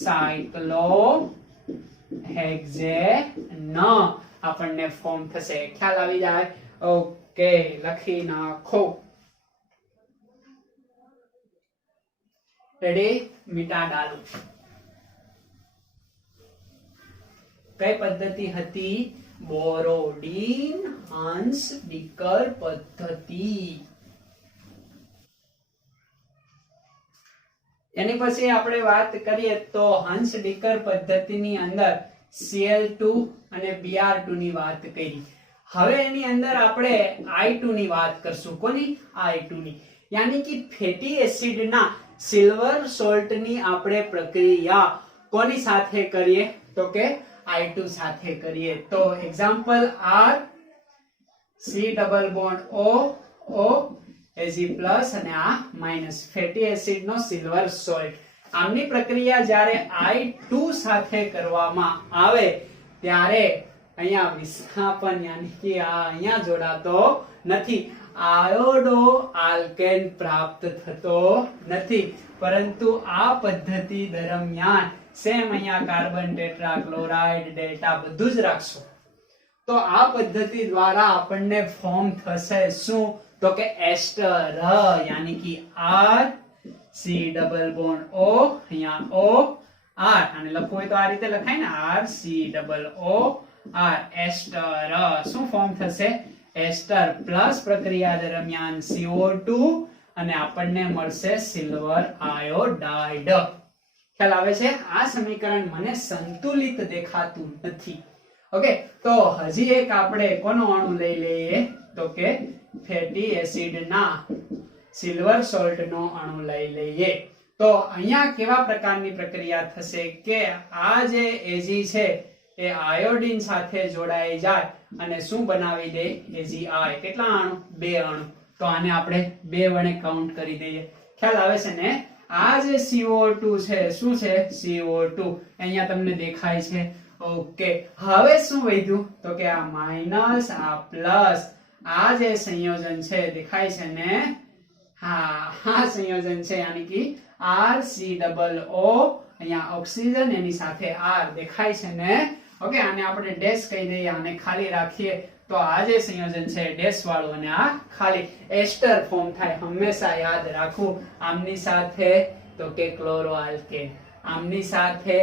સાયક્લોહેક્ઝેન આપણને ફોર્મ થશે. ખ્યાલ આવી જાય? ઓકે, લખી નાખો. રેડી? મીઠા ડાલો. કઈ પદ્ધતિ હતી? બોરોડીન હાન્સ-ડીકર પદ્ધતિ. એની પછી આપણે વાત કરીએ તો હાન્સ-ડીકર પદ્ધતિની અંદર Cl2 અને Br2 ની વાત કરી. હવે એની અંદર આપણે I2 ની વાત કરશું. કોની? I2 ની. યાની કે ફેટી એસિડના સિલ્વર સોલ્ટ ની આપણે પ્રક્રિયા કોની સાથે કરીએ તો કે I2 સાથે કરીએ. તો example R C double bond O O Ag+ અને આ માઈનસ ફેટી એસિડ નો સિલ્વર સોલ્ટ. આમની પ્રક્રિયા જ્યારે I2 સાથે કરવામાં આવે ત્યારે અહીંયા વિસ્થાપન યાની કે આ અહીંયા જોડાતો નથી, આયોડો આલ્કેન પ્રાપ્ત થતો નથી. પરંતુ આ પદ્ધતિ દરમિયાન સેમ અહીંયા કાર્બન ટેટ્રાક્લોરાઇડ ડેલ્ટા બધું જ રાખશો તો આ પદ્ધતિ દ્વારા આપણને ફોર્મ થશે શું તો કે એસ્ટર યાની કે R C double bond O અહીંયા O R અને લખવું હોય તો આ રીતે લખાય ને R C double O R એસ્ટર. શું ફોર્મ થશે? એસ્ટર પ્લસ પ્રક્રિયા દરમિયાન CO2 અને આપણને મળશે સિલ્વર આયોડાઇડ. ખ્યાલ આવે છે? આ સમીકરણ મને સંતુલિત દેખાતું નથી. ઓકે, તો હજી એક આપણે કોનો અણુ લઈ લઈએ તો કે ફેટી એસિડ ના સિલ્વર સોલ્ટ નો અણુ લઈ લઈએ. તો અહીંયા કેવા પ્રકારની પ્રક્રિયા થશે કે આ જે Ag છે એ આયોડીન સાથે જોડાઈ જાય અને શું બનાવી દે? AgI. કેટલા અણુ? 2 અણુ. તો આને આપણે 2 વડે કાઉન્ટ કરી દઈએ. ખ્યાલ આવે છે ને? આ જે CO2 છે શું છે? CO2 અહીંયા તમને દેખાય છે. ઓકે, હવે શું વધ્યું તો કે આ માઈનસ આ પ્લસ આ જે સંયોજન છે દેખાય છે ને? હા, આ સંયોજન છે યાની કે RC=O અહીંયા ઓક્સિજન એની સાથે R દેખાય છે ને? ઓકે, આને આપણે ડેશ કહી દઈએ, આને ખાલી રાખીએ તો આ જે સંયોજન છે ડેશ વાળું અને આ ખાલી એસ્ટર ફોર્મ થાય. હંમેશા યાદ રાખવું. આમની સાથે તો કે ક્લોરો આલ્કેન, આમની સાથે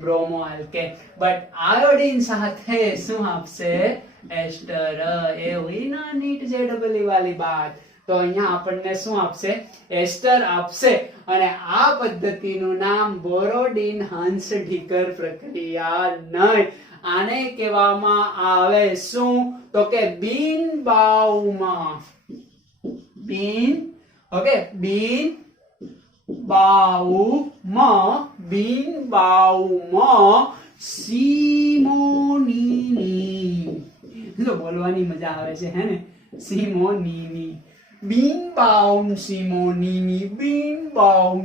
બ્રોમો આલ્કેન, બટ આયોડીન સાથે શું આપશે? એસ્ટર. એ हुई ना नीट JEE वाली बात. તો અહીંયા આપણને શું આપશે? એસ્ટર આપશે અને આ પદ્ધતિનું નામ બોરોડીન હાન્સ-ડીકર પ્રક્રિયા નહીં, આને કહેવામાં આવે શું તો કે બિન-બાઉમાં. બિન-બાઉમાં સિમોનીની. જો બોલવાની મજા આવે છે હે ને? સિમોનીની. બિન-બાઉન્ડ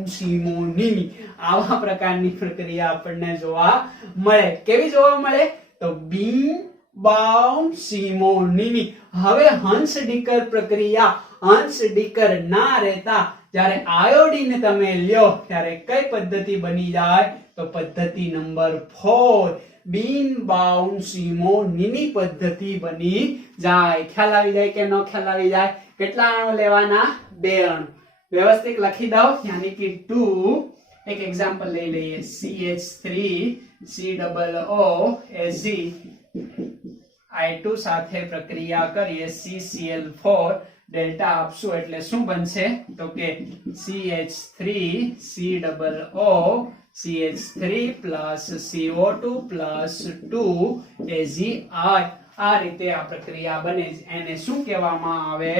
સિમોનીની. આવા પ્રકારની પ્રક્રિયા આપણને જોવા મળે. કેવી જોવા મળે? તો બિન-બાઉન્ડ સિમોનીની. હવે હંસ-ડીકર પ્રક્રિયા હંસ-ડીકર ના રહેતા જ્યારે આયોડીન તમે લ્યો ત્યારે કઈ પદ્ધતિ બની જાય? તો પદ્ધતિ નંબર 4 બિન-બાઉન્ડ સિમોનીની પદ્ધતિ બની જાય. ખ્યાલ આવી જાય કે ન ખ્યાલ આવી જાય? કેટલા અણુ લેવાના? 2 અણુ. व्यवस्थित लखी दो यानी कि 2 एक एग्जांपल ले लिए CH3COO I2 સાથે પ્રક્રિયા કરીએ CCl4 ડેલ્ટા આપશું એટલે શું બનશે તો કે CH3COO CH3 plus CO2 plus 2 AgI આ રીતે આ પ્રક્રિયા બને એને શું કહેવામાં આવે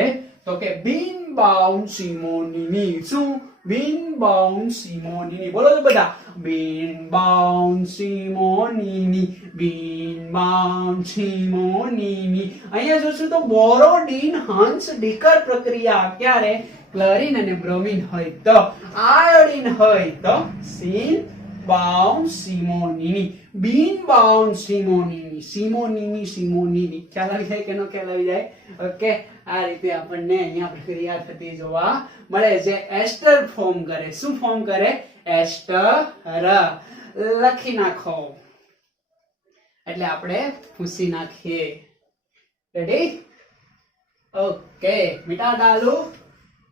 તો કે બિન બાઉન્ડ સિમોનીની શું બિન બાઉન્ડ સિમોનીની બોલો તો બધા બિન બાઉન્ડ સિમોનીની અહીંયા જોશું તો બોરોડીન હંસ ડીકર પ્રક્રિયા ક્યારે ક્લોરીન અને બ્રોમિન હોય તો આયોડીન હોય તો સીન બાઉન્ડ સિમોનીની બિન બાઉન્ડ સિમોનીની ખ્યાલ આવી જાય કે નો ખ્યાલ આવી જાય ઓકે આ રીતે આપણને અહીંયા પ્રક્રિયા થતી જોવા મળે જે એસ્ટર ફોર્મ કરે શું ફોર્મ કરે એસ્ટર લખી નાખો એટલે આપણે ભૂસી નાખીએ રેડી ઓકે મીઠા દાલુ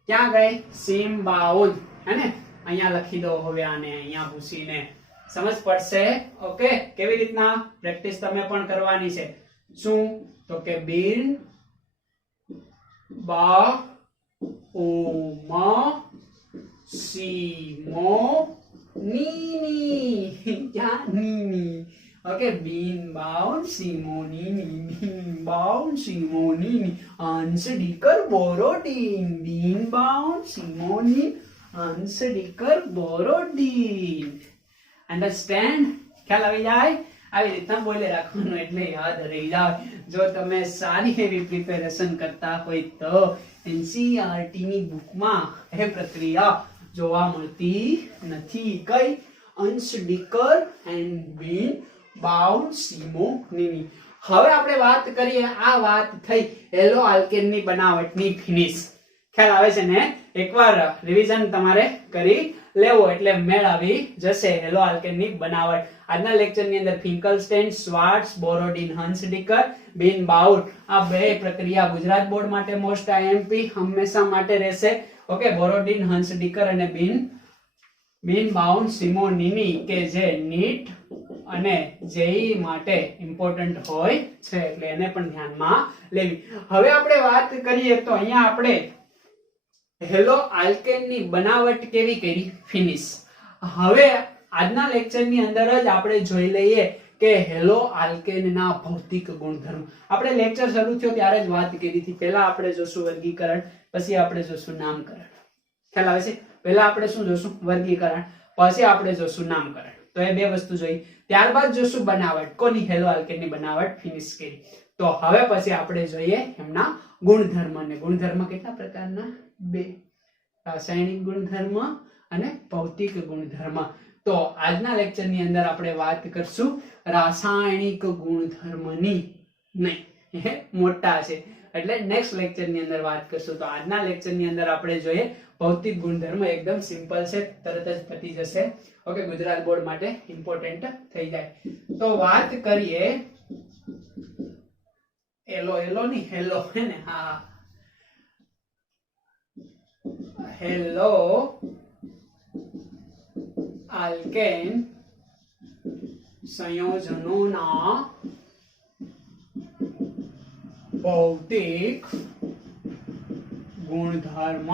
ક્યાં ગઈ સીમ બાઉન્ડ હે ને અહીંયા લખી દો હવે આને અહીંયા ભૂસીને સમજ પડશે ઓકે કેવી રીતના પ્રેક્ટિસ તમે પણ કરવાની છે શું તો કે બિન બા ઓમા સીમો નીની ક્યાં નીની ઓકે બિન બાઉન્ડ સિમોનીની અંશ ડીકર બોરોડીન બિન બાઉન્ડ સિમોનીન અંશ ડીકર બોરોડીન અંડરસ્ટેન્ડ ખ્યાલ આવી જાય આવી રીતના બોલે રાખવાનું એટલે યાદ રહી જાય જો તમે સારી એવી પ્રિપેરેશન કરતા હોય તો એનસીઈઆરટી ની બુકમાં એ પ્રક્રિયા જોવા મળતી નથી કઈ અંશ ડીકર એન્ડ બિન બાઉન્ડ સિમોનીની હવે આપણે વાત કરીએ આ વાત થઈ હેલો આલ્કેન ની બનાવટની ફિનિશ ખ્યાલ આવે છે ને એકવાર રિવિઝન તમારે કરી લેવો એટલે મેળ આવી જશે હેલો આલ્કેન ની બનાવટ આજના લેક્ચર ની અંદર ફિંકલસ્ટેન શ્વાર્ટ્ઝ બોરોડીન હંસડીકર બિન બાઉન્ડ આ બે પ્રક્રિયા ગુજરાત બોર્ડ માટે મોસ્ટ આઈએમપી હંમેશા માટે રહેશે ઓકે બોરોડીન હંસડીકર અને બિન બાઉન્ડ સિમોનીની કે જે નીટ અને જેઈ માટે ઇમ્પોર્ટન્ટ હોય છે એટલે એને પણ ધ્યાનમાં લેવી હવે આપણે વાત કરીએ તો અહીંયા આપણે હેલો આલ્કેન ની બનાવટ કેવી કરી ફિનિશ હવે આજના લેક્ચર ની અંદર જ આપણે જોઈ લઈએ કે હેલો આલ્કેન ના ભૌતિક ગુણધર્મ આપણે લેક્ચર શરૂ થયો ત્યારે જ વાત કરી હતી પહેલા આપણે જોશું વર્ગીકરણ પછી આપણે જોશું નામકરણ ખ્યાલ આવે છે પહેલા આપણે શું જોશું વર્ગીકરણ પછી આપણે જોશું નામકરણ તો એ બે વસ્તુ જોઈ ત્યારબાદ જોશું બનાવટ કોની હેલો આલ્કેન ની બનાવટ ફિનિશ કરી તો હવે પછી આપણે જોઈએ એમના ગુણધર્મ ને ગુણધર્મ કેટલા પ્રકારના બે રાસાયણિક ગુણધર્મ અને ભૌતિક ગુણધર્મ તો આજના લેક્ચર ની અંદર આપણે વાત કરશું રાસાયણિક ગુણધર્મની નહીં મોટા છે એટલે નેક્સ્ટ લેક્ચર ની અંદર વાત કરશું તો આજના લેક્ચર ની અંદર આપણે જોઈએ ભૌતિક ગુણધર્મ એકદમ સિમ્પલ છે તરત જ પતી જશે ઓકે ગુજરાત બોર્ડ માટે ઇમ્પોર્ટન્ટ થઈ જાય તો વાત કરીએ એલો ની હેલો હે ને હા હેલો આલ્કેન સંયોજનોના ભૌતિક ગુણધર્મ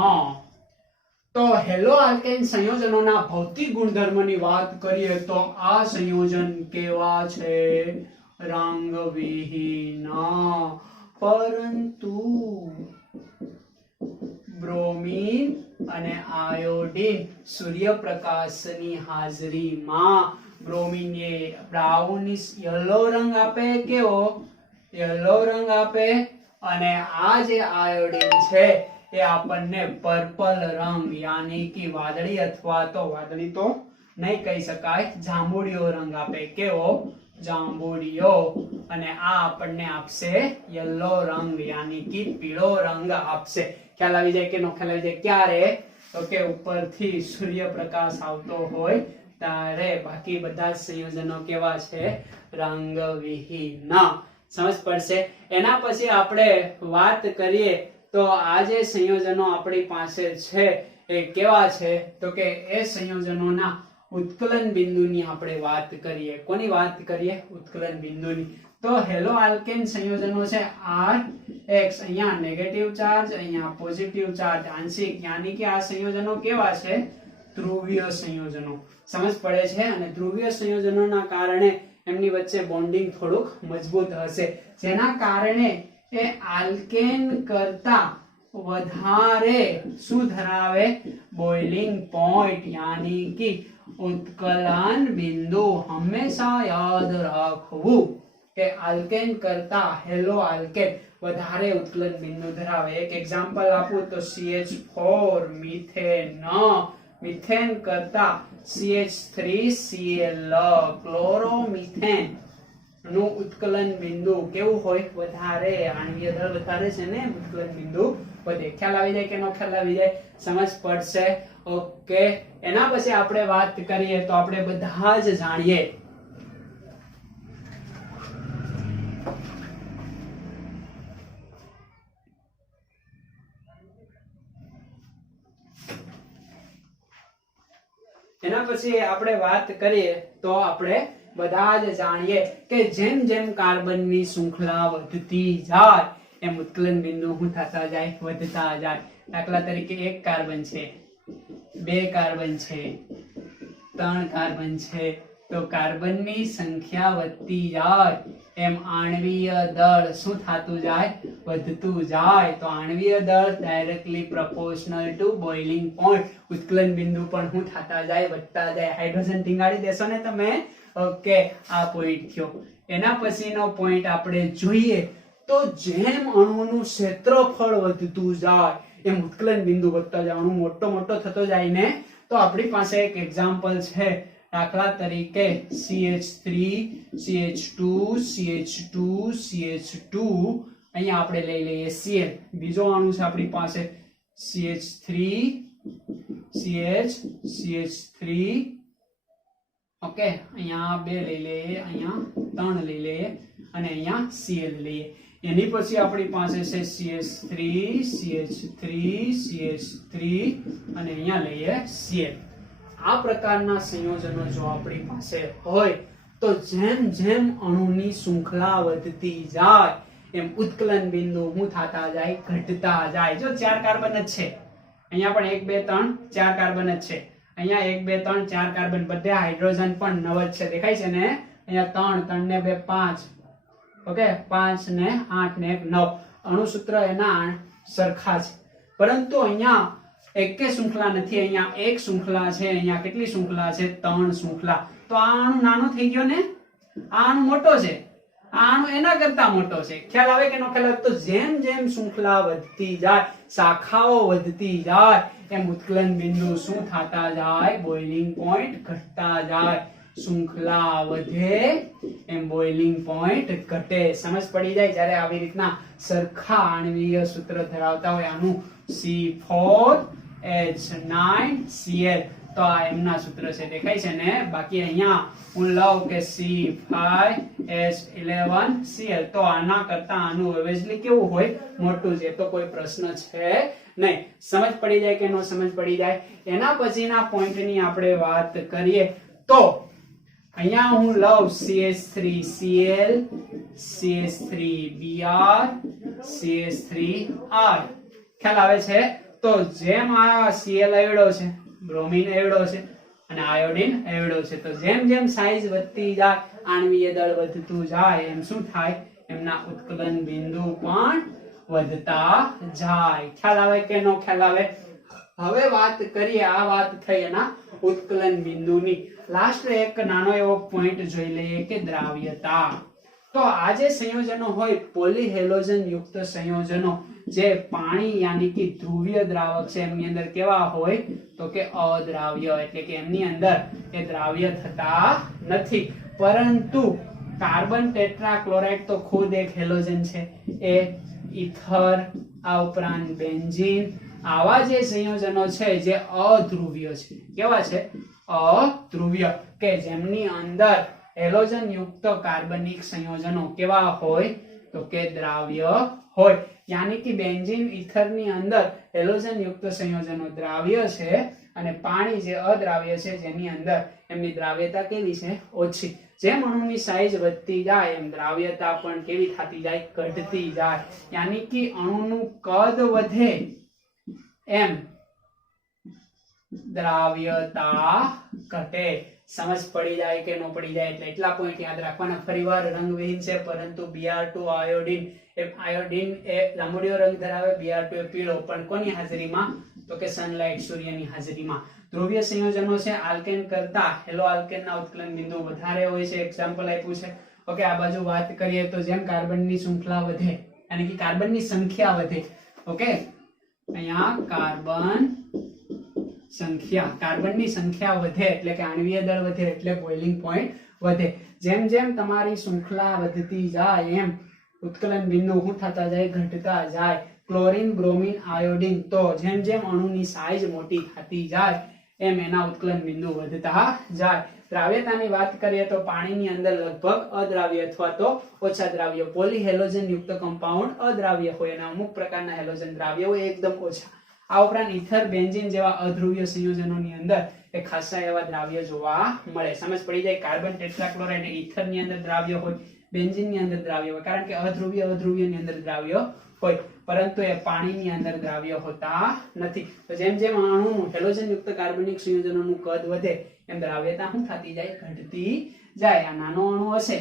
તો હેલો આલ્કેન સંયોજનોના ભૌતિક ગુણધર્મની વાત કરીએ તો આ સંયોજન કેવા છે રંગવિહીન પરંતુ બ્રોમીન અને આયોડીન સૂર્યપ્રકાશની હાજરીમાં બ્રોમીન એ બ્રાઉનિશ યલો રંગ આપે કેવો યલો રંગ આપે અને આ જે આયોડીન છે એ આપણને પર્પલ રંગ યાની કે વાદળી અથવા તો વાદળી તો નહીં કહી શકાય જાંબુડિયો રંગ આપે કેવો જાંબુડિયો અને આ આપણને આપશે યલો રંગ યાની કે પીળો રંગ આપશે ખ્યાલ આવી જાય કે નો ખ્યાલ આવી જાય ક્યારે તો કે ઉપરથી સૂર્યપ્રકાશ આવતો હોય ત્યારે બાકી બધા સંયોજનો કેવા છે રંગવિહીન સમજ પડશે એના પછી આપણે વાત કરીએ તો આ જે સંયોજનો આપણી પાસે છે એ કેવા છે તો કે એ સંયોજનોના ઉત્કલન બિંદુની આપણે વાત કરીએ. કોની વાત કરીએ? ઉત્કલન બિંદુની. તો હેલો આલ્કેન સંયોજનો છે Rx, અહીંયા નેગેટિવ ચાર્જ, અહીંયા પોઝિટિવ ચાર્જ આંશિક, યાની કે આ સંયોજનો કેવા છે? ધ્રુવીય સંયોજનો. સમજ પડે છે? અને ધ્રુવીય સંયોજનોના કારણે એમની વચ્ચે બોન્ડિંગ થોડુંક મજબૂત હશે, જેના કારણે એ આલ્કેન કરતા વધારે શું ધરાવે? બોઇલિંગ પોઈન્ટ, યાની કે ઉત્કલન બિંદુ. હંમેશા યાદ રાખવું કે આલ્કેન કરતા હેલો આલ્કેન વધારે ઉત્કલન બિંદુ ધરાવે. એક એક્ઝામ્પલ આપું તો CH4 મિથેન, મિથેન કરતા CH3Cl ક્લોરોમિથેન નું ઉત્કલન બિંદુ કેવું હોય? વધારે. આણ્વીય દળ વધારે છે ને, ઉત્કલન બિંદુ વધે. ખ્યાલ આવી જાય કે ન ખ્યાલ આવી જાય? સમજ પડશે? ઓકે. એના પછી આપણે વાત કરીએ તો આપણે બધા જ જાણીએ બધા જ જાણીએ કે જેમ જેમ કાર્બનની શૃંખલા વધતી જાય એમ ઉત્કલન બિંદુ શું થતા જાય? વધતા જાય. દાખલા તરીકે એક કાર્બન છે, બે કાર્બન છે, ત્રણ કાર્બન છે, તો કાર્બનની સંખ્યા વધતી જાય એમ આણ્વીય દળ શું થતું જાય? વધતું જાય. તો આણ્વીય દળ directly proportional two boiling point, ઉત્કલન બિંદુ પણ શું થતા જાય? વધતા જાય. હાઇડ્રોજન ટીંગાડી દેશો ને તમે? ઓકે, આ પોઈન્ટ થયો. એના પછીનો પોઈન્ટ આપણે જોઈએ તો જેમ અણુનું ક્ષેત્રફળ વધતું જાય એમ ઉત્કલન બિંદુ વધતા જાય. અણુ મોટો મોટો થતો જાય ને, તો આપણી પાસે એક એક્ઝામ્પલ છે. દાખલા તરીકે CH3, CH2, CH2, CH2, અહીંયા આપણે લઈ લઈએ Cl. બીજો અણુ છે આપણી પાસે CH3, CH, CH3. ઓકે, અહીંયા બે લઈ લઈએ, અહીંયા ત્રણ લઈ લઈએ અને અહીંયા Cl લઈએ. એની પછી આપણી પાસે છે CH3, CH3, CH3 અને અહીંયા લઈએ Cl. આ પ્રકારના સંયોજનો જો આપણી પાસે હોય તો જેમ જેમ અણુની શૃંખલા વધતી જાય એમ ઉત્કલન બિંદુ શું થતા જાય? ઘટતા જાય. જો ચાર કાર્બન જ છે, અહીંયા પણ 1 2 3 4 કાર્બન જ છે, અહીંયા 1 2 3 4 કાર્બન, બધે હાઇડ્રોજન પણ 9 જ છે. દેખાય છે ને? અહીંયા 3 3 ને 2 5, ઓકે, 5 ને 8 ને 1 9. અણુસૂત્ર એના સરખા છે, પરંતુ અહીંયા એકે શૃંખલા નથી. અહીંયા એક શૃંખલા છે, અહીંયા કેટલી શૃંખલા છે? 3 શૃંખલા. તો આ અણુ નાનો થઈ ગયો ને, આ અણુ મોટો છે, આ અણુ એના કરતા મોટો છે. ખ્યાલ આવે કે ન ખ્યાલ આવે? તો જેમ જેમ શૃંખલા વધતી જાય, શાખાઓ વધતી જાય એમ ઉત્કલન બિંદુ શું થતા જાય? બોઇલિંગ પોઈન્ટ ઘટતા જાય. શૃંખલા વધે એમ બોઇલિંગ પોઈન્ટ ઘટે. સમજ પડી જાય? જ્યારે આવી રીતના સરખા આણ્વીય સૂત્ર ધરાવતા હોય, આનું C4H9Cl, તો આ એમના સૂત્ર છે. દેખાય છે ને? બાકી અહીંયા હું લઉં કે C5H11Cl, તો આના કરતા આનું ઓબ્વિયસલી કેવું હોય? મોટું છે. તો કોઈ પ્રશ્ન છે નહીં. સમજ પડી જાય કે ન સમજ પડી જાય? એના પછીના પોઈન્ટની આપણે વાત કરીએ તો અહીંયા હું લઉં CH3Cl, CH3Br, CH3R. ખ્યાલ આવે છે? તો જેમ આ Cl એવડો છે, બ્રોમિન એવડો છે અને આયોડિન એવડો છે, તો જેમ જેમ સાઈઝ વધતી જાય, આણ્વીય દળ વધતું જાય એમ શું થાય? એમના ઉત્કલન બિંદુ પણ વધતા જાય. ખ્યાલ આવે કે નો ખ્યાલ આવે? હવે વાત કરીએ, આ વાત થઈ એના ઉત્કલન બિંદુની. લાસ્ટ એક નાનો એવો પોઈન્ટ જોઈ લઈએ કે દ્રાવ્યતા. તો આ જે સંયોજનો હોય, પોલીહેલોજન યુક્ત સંયોજનો, જે પાણી યાની કે ધ્રુવીય દ્રાવક છે, એમની અંદર કેવા હોય? તો કે અદ્રાવ્ય, એટલે કે એમની અંદર એ દ્રાવ્ય થતા નથી. પરંતુ કાર્બન ટેટ્રાક્લોરાઇડ તો ખુદ એક હેલોજન છે, એ ઇથર, આ ઉપરાંત બેન્ઝીન, આવા જે સંયોજનો છે જે અધ્રુવીય છે. કેવા છે? અધ્રુવીય, કે જેમની અંદર હેલોજન યુક્ત કાર્બનિક સંયોજનો કેવા હોય? તો કે દ્રાવ્ય હોય. યાની કે બેન્ઝીન ઇથરની અંદર હેલોજન યુક્ત સંયોજનો દ્રાવ્ય છે અને પાણી જે અદ્રાવ્ય છે જેની અંદર એમની દ્રાવ્યતા કેવી છે? ઓછી. જેમ અણુની સાઈઝ વધતી જાય એમ દ્રાવ્યતા પણ કેવી થતી જાય? ઘટતી જાય. યાની કે અણુનું કદ વધે એમ દ્રાવ્યતા ઘટે. સમજ પડી જાય કે ન પડી જાય? એટલે એટલા પોઈન્ટ યાદ રાખવાના. ફરીવાર રંગવિહીન છે પરંતુ Br2 આયોડીન એ લાંબુડિયો રંગ ધરાવે, Br2 એ પીળો, પણ કોની હાજરીમાં? તો કે સનલાઇટ, સૂર્યની હાજરીમાં. ધ્રુવીય સંયોજનો છે આલ્કેન કરતા હેલો આલ્કેનના ઉત્કલન બિંદુ વધારે હોય છે. એક્ઝામ્પલ આપ્યું છે. ઓકે, આ બાજુ વાત કરીએ તો જેમ કાર્બનની શૃંખલા વધે યાની કે કાર્બનની સંખ્યા વધે. ઓકે, અહીંયા કાર્બનની સંખ્યા વધે એટલે કે આણ્વીય દળ વધે એટલે બોઇલિંગ પોઈન્ટ વધે. જેમ જેમ તમારી શૃંખલા વધતી જાય એમ ઉત્કલન બિંદુ શું થતા જાય? ઘટતા જાય. ક્લોરીન, બ્રોમિન, આયોડીન, તો જેમ જેમ અણુની સાઈઝ મોટી થતી જાય એમ એના ઉત્કલન બિંદુ વધતા જાય. દ્રાવ્યતાની વાત કરીએ તો પાણીની અંદર લગભગ અદ્રાવ્ય અથવા તો ઓછા દ્રાવ્ય પોલીહેલોજન યુક્ત કમ્પાઉન્ડ અદ્રાવ્ય હોય અને અમુક પ્રકારના હેલોજન દ્રાવ્ય હોય એકદમ ઓછા. આ ઉપરાંત ઇથર, બેન્ઝીન જેવા અધ્રુવીય સંયોજનોની અંદર એ ખાસા એવા દ્રાવ્ય જોવા મળે. સમજ પડી જાય? કાર્બન ટેટ્રાક્લોરાઇડ ઇથરની અંદર દ્રાવ્ય હોય, બેન્ઝીનની અંદર દ્રાવ્ય હોય, કારણ કે અધ્રુવીયની અંદર દ્રાવ્ય હોય, પરંતુ એ પાણીની અંદર દ્રાવ્ય હોતા નથી. તો જેમ જેમ અણુનું હેલોજન યુક્ત કાર્બનિક સંયોજનોનું કદ વધે એમ દ્રાવ્યતા શું થતી જાય? ઘટતી જાય. આ નાનો અણુ હશે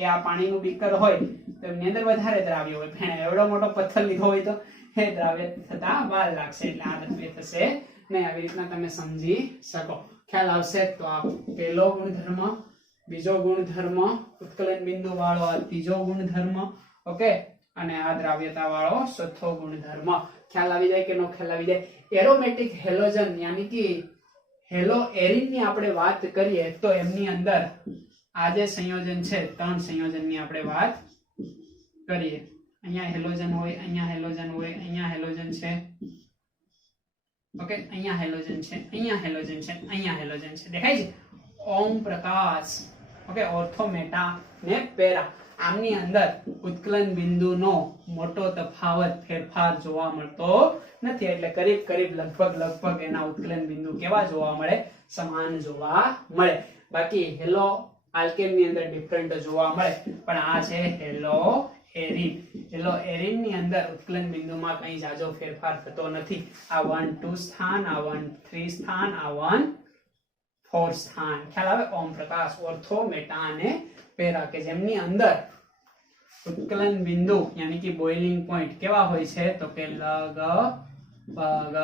એ આ પાણીનું બીકર હોય તો એની અંદર વધારે દ્રાવ્ય હોય, પણ એવડો મોટો પથ્થર લીધો હોય તો એ દ્રાવ્ય થતા વાર લાગશે, એટલે આ દ્રાવ્ય થશે નહીં. આવી રીતના તમે સમજી શકો, ખ્યાલ આવશે. તો આ પહેલો ગુણધર્મ, બીજો ગુણધર્મ ઉત્કલન બિંદુ વાળો આ ત્રીજો ગુણધર્મ. ઓકે, અને આ દ્રાવ્યતા વાળો ચોથો ગુણધર્મ. ખ્યાલ આવી જાય કે નો ખ્યાલ આવી જાય? એરોમેટિક હેલોજન યાની કે હેલો એરિન ની આપણે વાત કરીએ તો એમની અંદર આ જે સંયોજન છે, ત્રણ સંયોજનની આપણે વાત કરીએ. અહીંયા હેલોજન હોય, અહીંયા હેલોજન હોય, અહીંયા હેલોજન છે. ઓકે, અહીંયા હેલોજન છે, અહીંયા હેલોજન છે, અહીંયા હેલોજન છે. દેખાય છે? Om Prakash. Okay, ortho, meta ને પેરા. આમની અંદર ઉત્કલન બિંદુનો મોટો તફાવત, ફેરફાર જોવા મળતો નથી. એટલે કરીબ લગભગ એના ઉત્કલન બિંદુ કેવા જોવા મળે? સમાન જોવા મળે. બાકી હેલો આલ્કેન ની અંદર ડિફરન્ટ જોવા મળે, પણ આ છે હેલો એરિન. હેલો એરિન ની અંદર ઉત્કલન બિંદુમાં કઈ જાજો ફેરફાર થતો નથી. આ 1 2 સ્થાન, આ 1 3 સ્થાન, આ 1 4 સ્થાન. ખ્યાલ આવે? ઓમ પ્રકાશ, ઓર્થો, મેટા અને પેરા, કે જેમની અંદર ઉત્કલન બિંદુ યાની કે બોઇલિંગ પોઈન્ટ કેવા હોય છે? તો કે લગભગ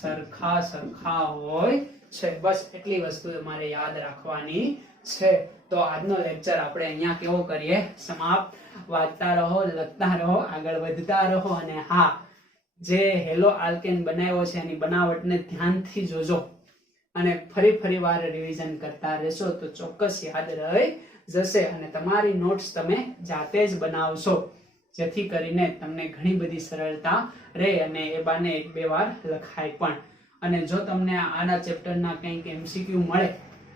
સરખા હોય છે. બસ એટલી વસ્તુ તમારે યાદ રાખવાની છે. તો આજનો લેક્ચર આપણે અહીંયા કેવો કરીએ? સમાપ્ત. વાંચતા રહો, લખતા રહો, આગળ વધતા રહો. અને હા, જે હેલો આલ્કેન બનાવ્યો છે એની બનાવટને ધ્યાનથી જોજો અને ફરી વાર રિવિઝન કરતા રહેશો તો ચોક્કસ યાદ રહી જશે. અને તમારી નોટ્સ તમે જાતે જ બનાવશો, જેથી કરીને તમને ઘણી બધી સરળતા રહે અને એ બાને 1-2 વાર લખાય પણ. અને જો તમને આના ચેપ્ટરના કંઈક MCQ મળે,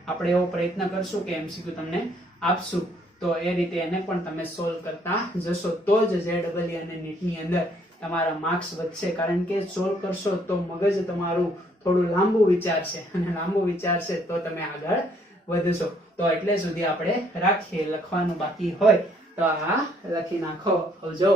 આપણે એવો પ્રયત્ન કરશું કે MCQ તમને આપશું, તો એ રીતે એને પણ તમે સોલ્વ કરતા જશો, તો જ JEE અને NEET ની અંદર તમારા માર્ક્સ વધશે. કારણ કે સોલ્વ કરશો તો મગજ તમારું થોડું લાંબુ વિચારશે, અને લાંબુ વિચારશે તો તમે આગળ વધશો. તો એટલે સુધી આપણે રાખીએ. લખવાનું બાકી હોય તો આ લખી નાખો. આવજો.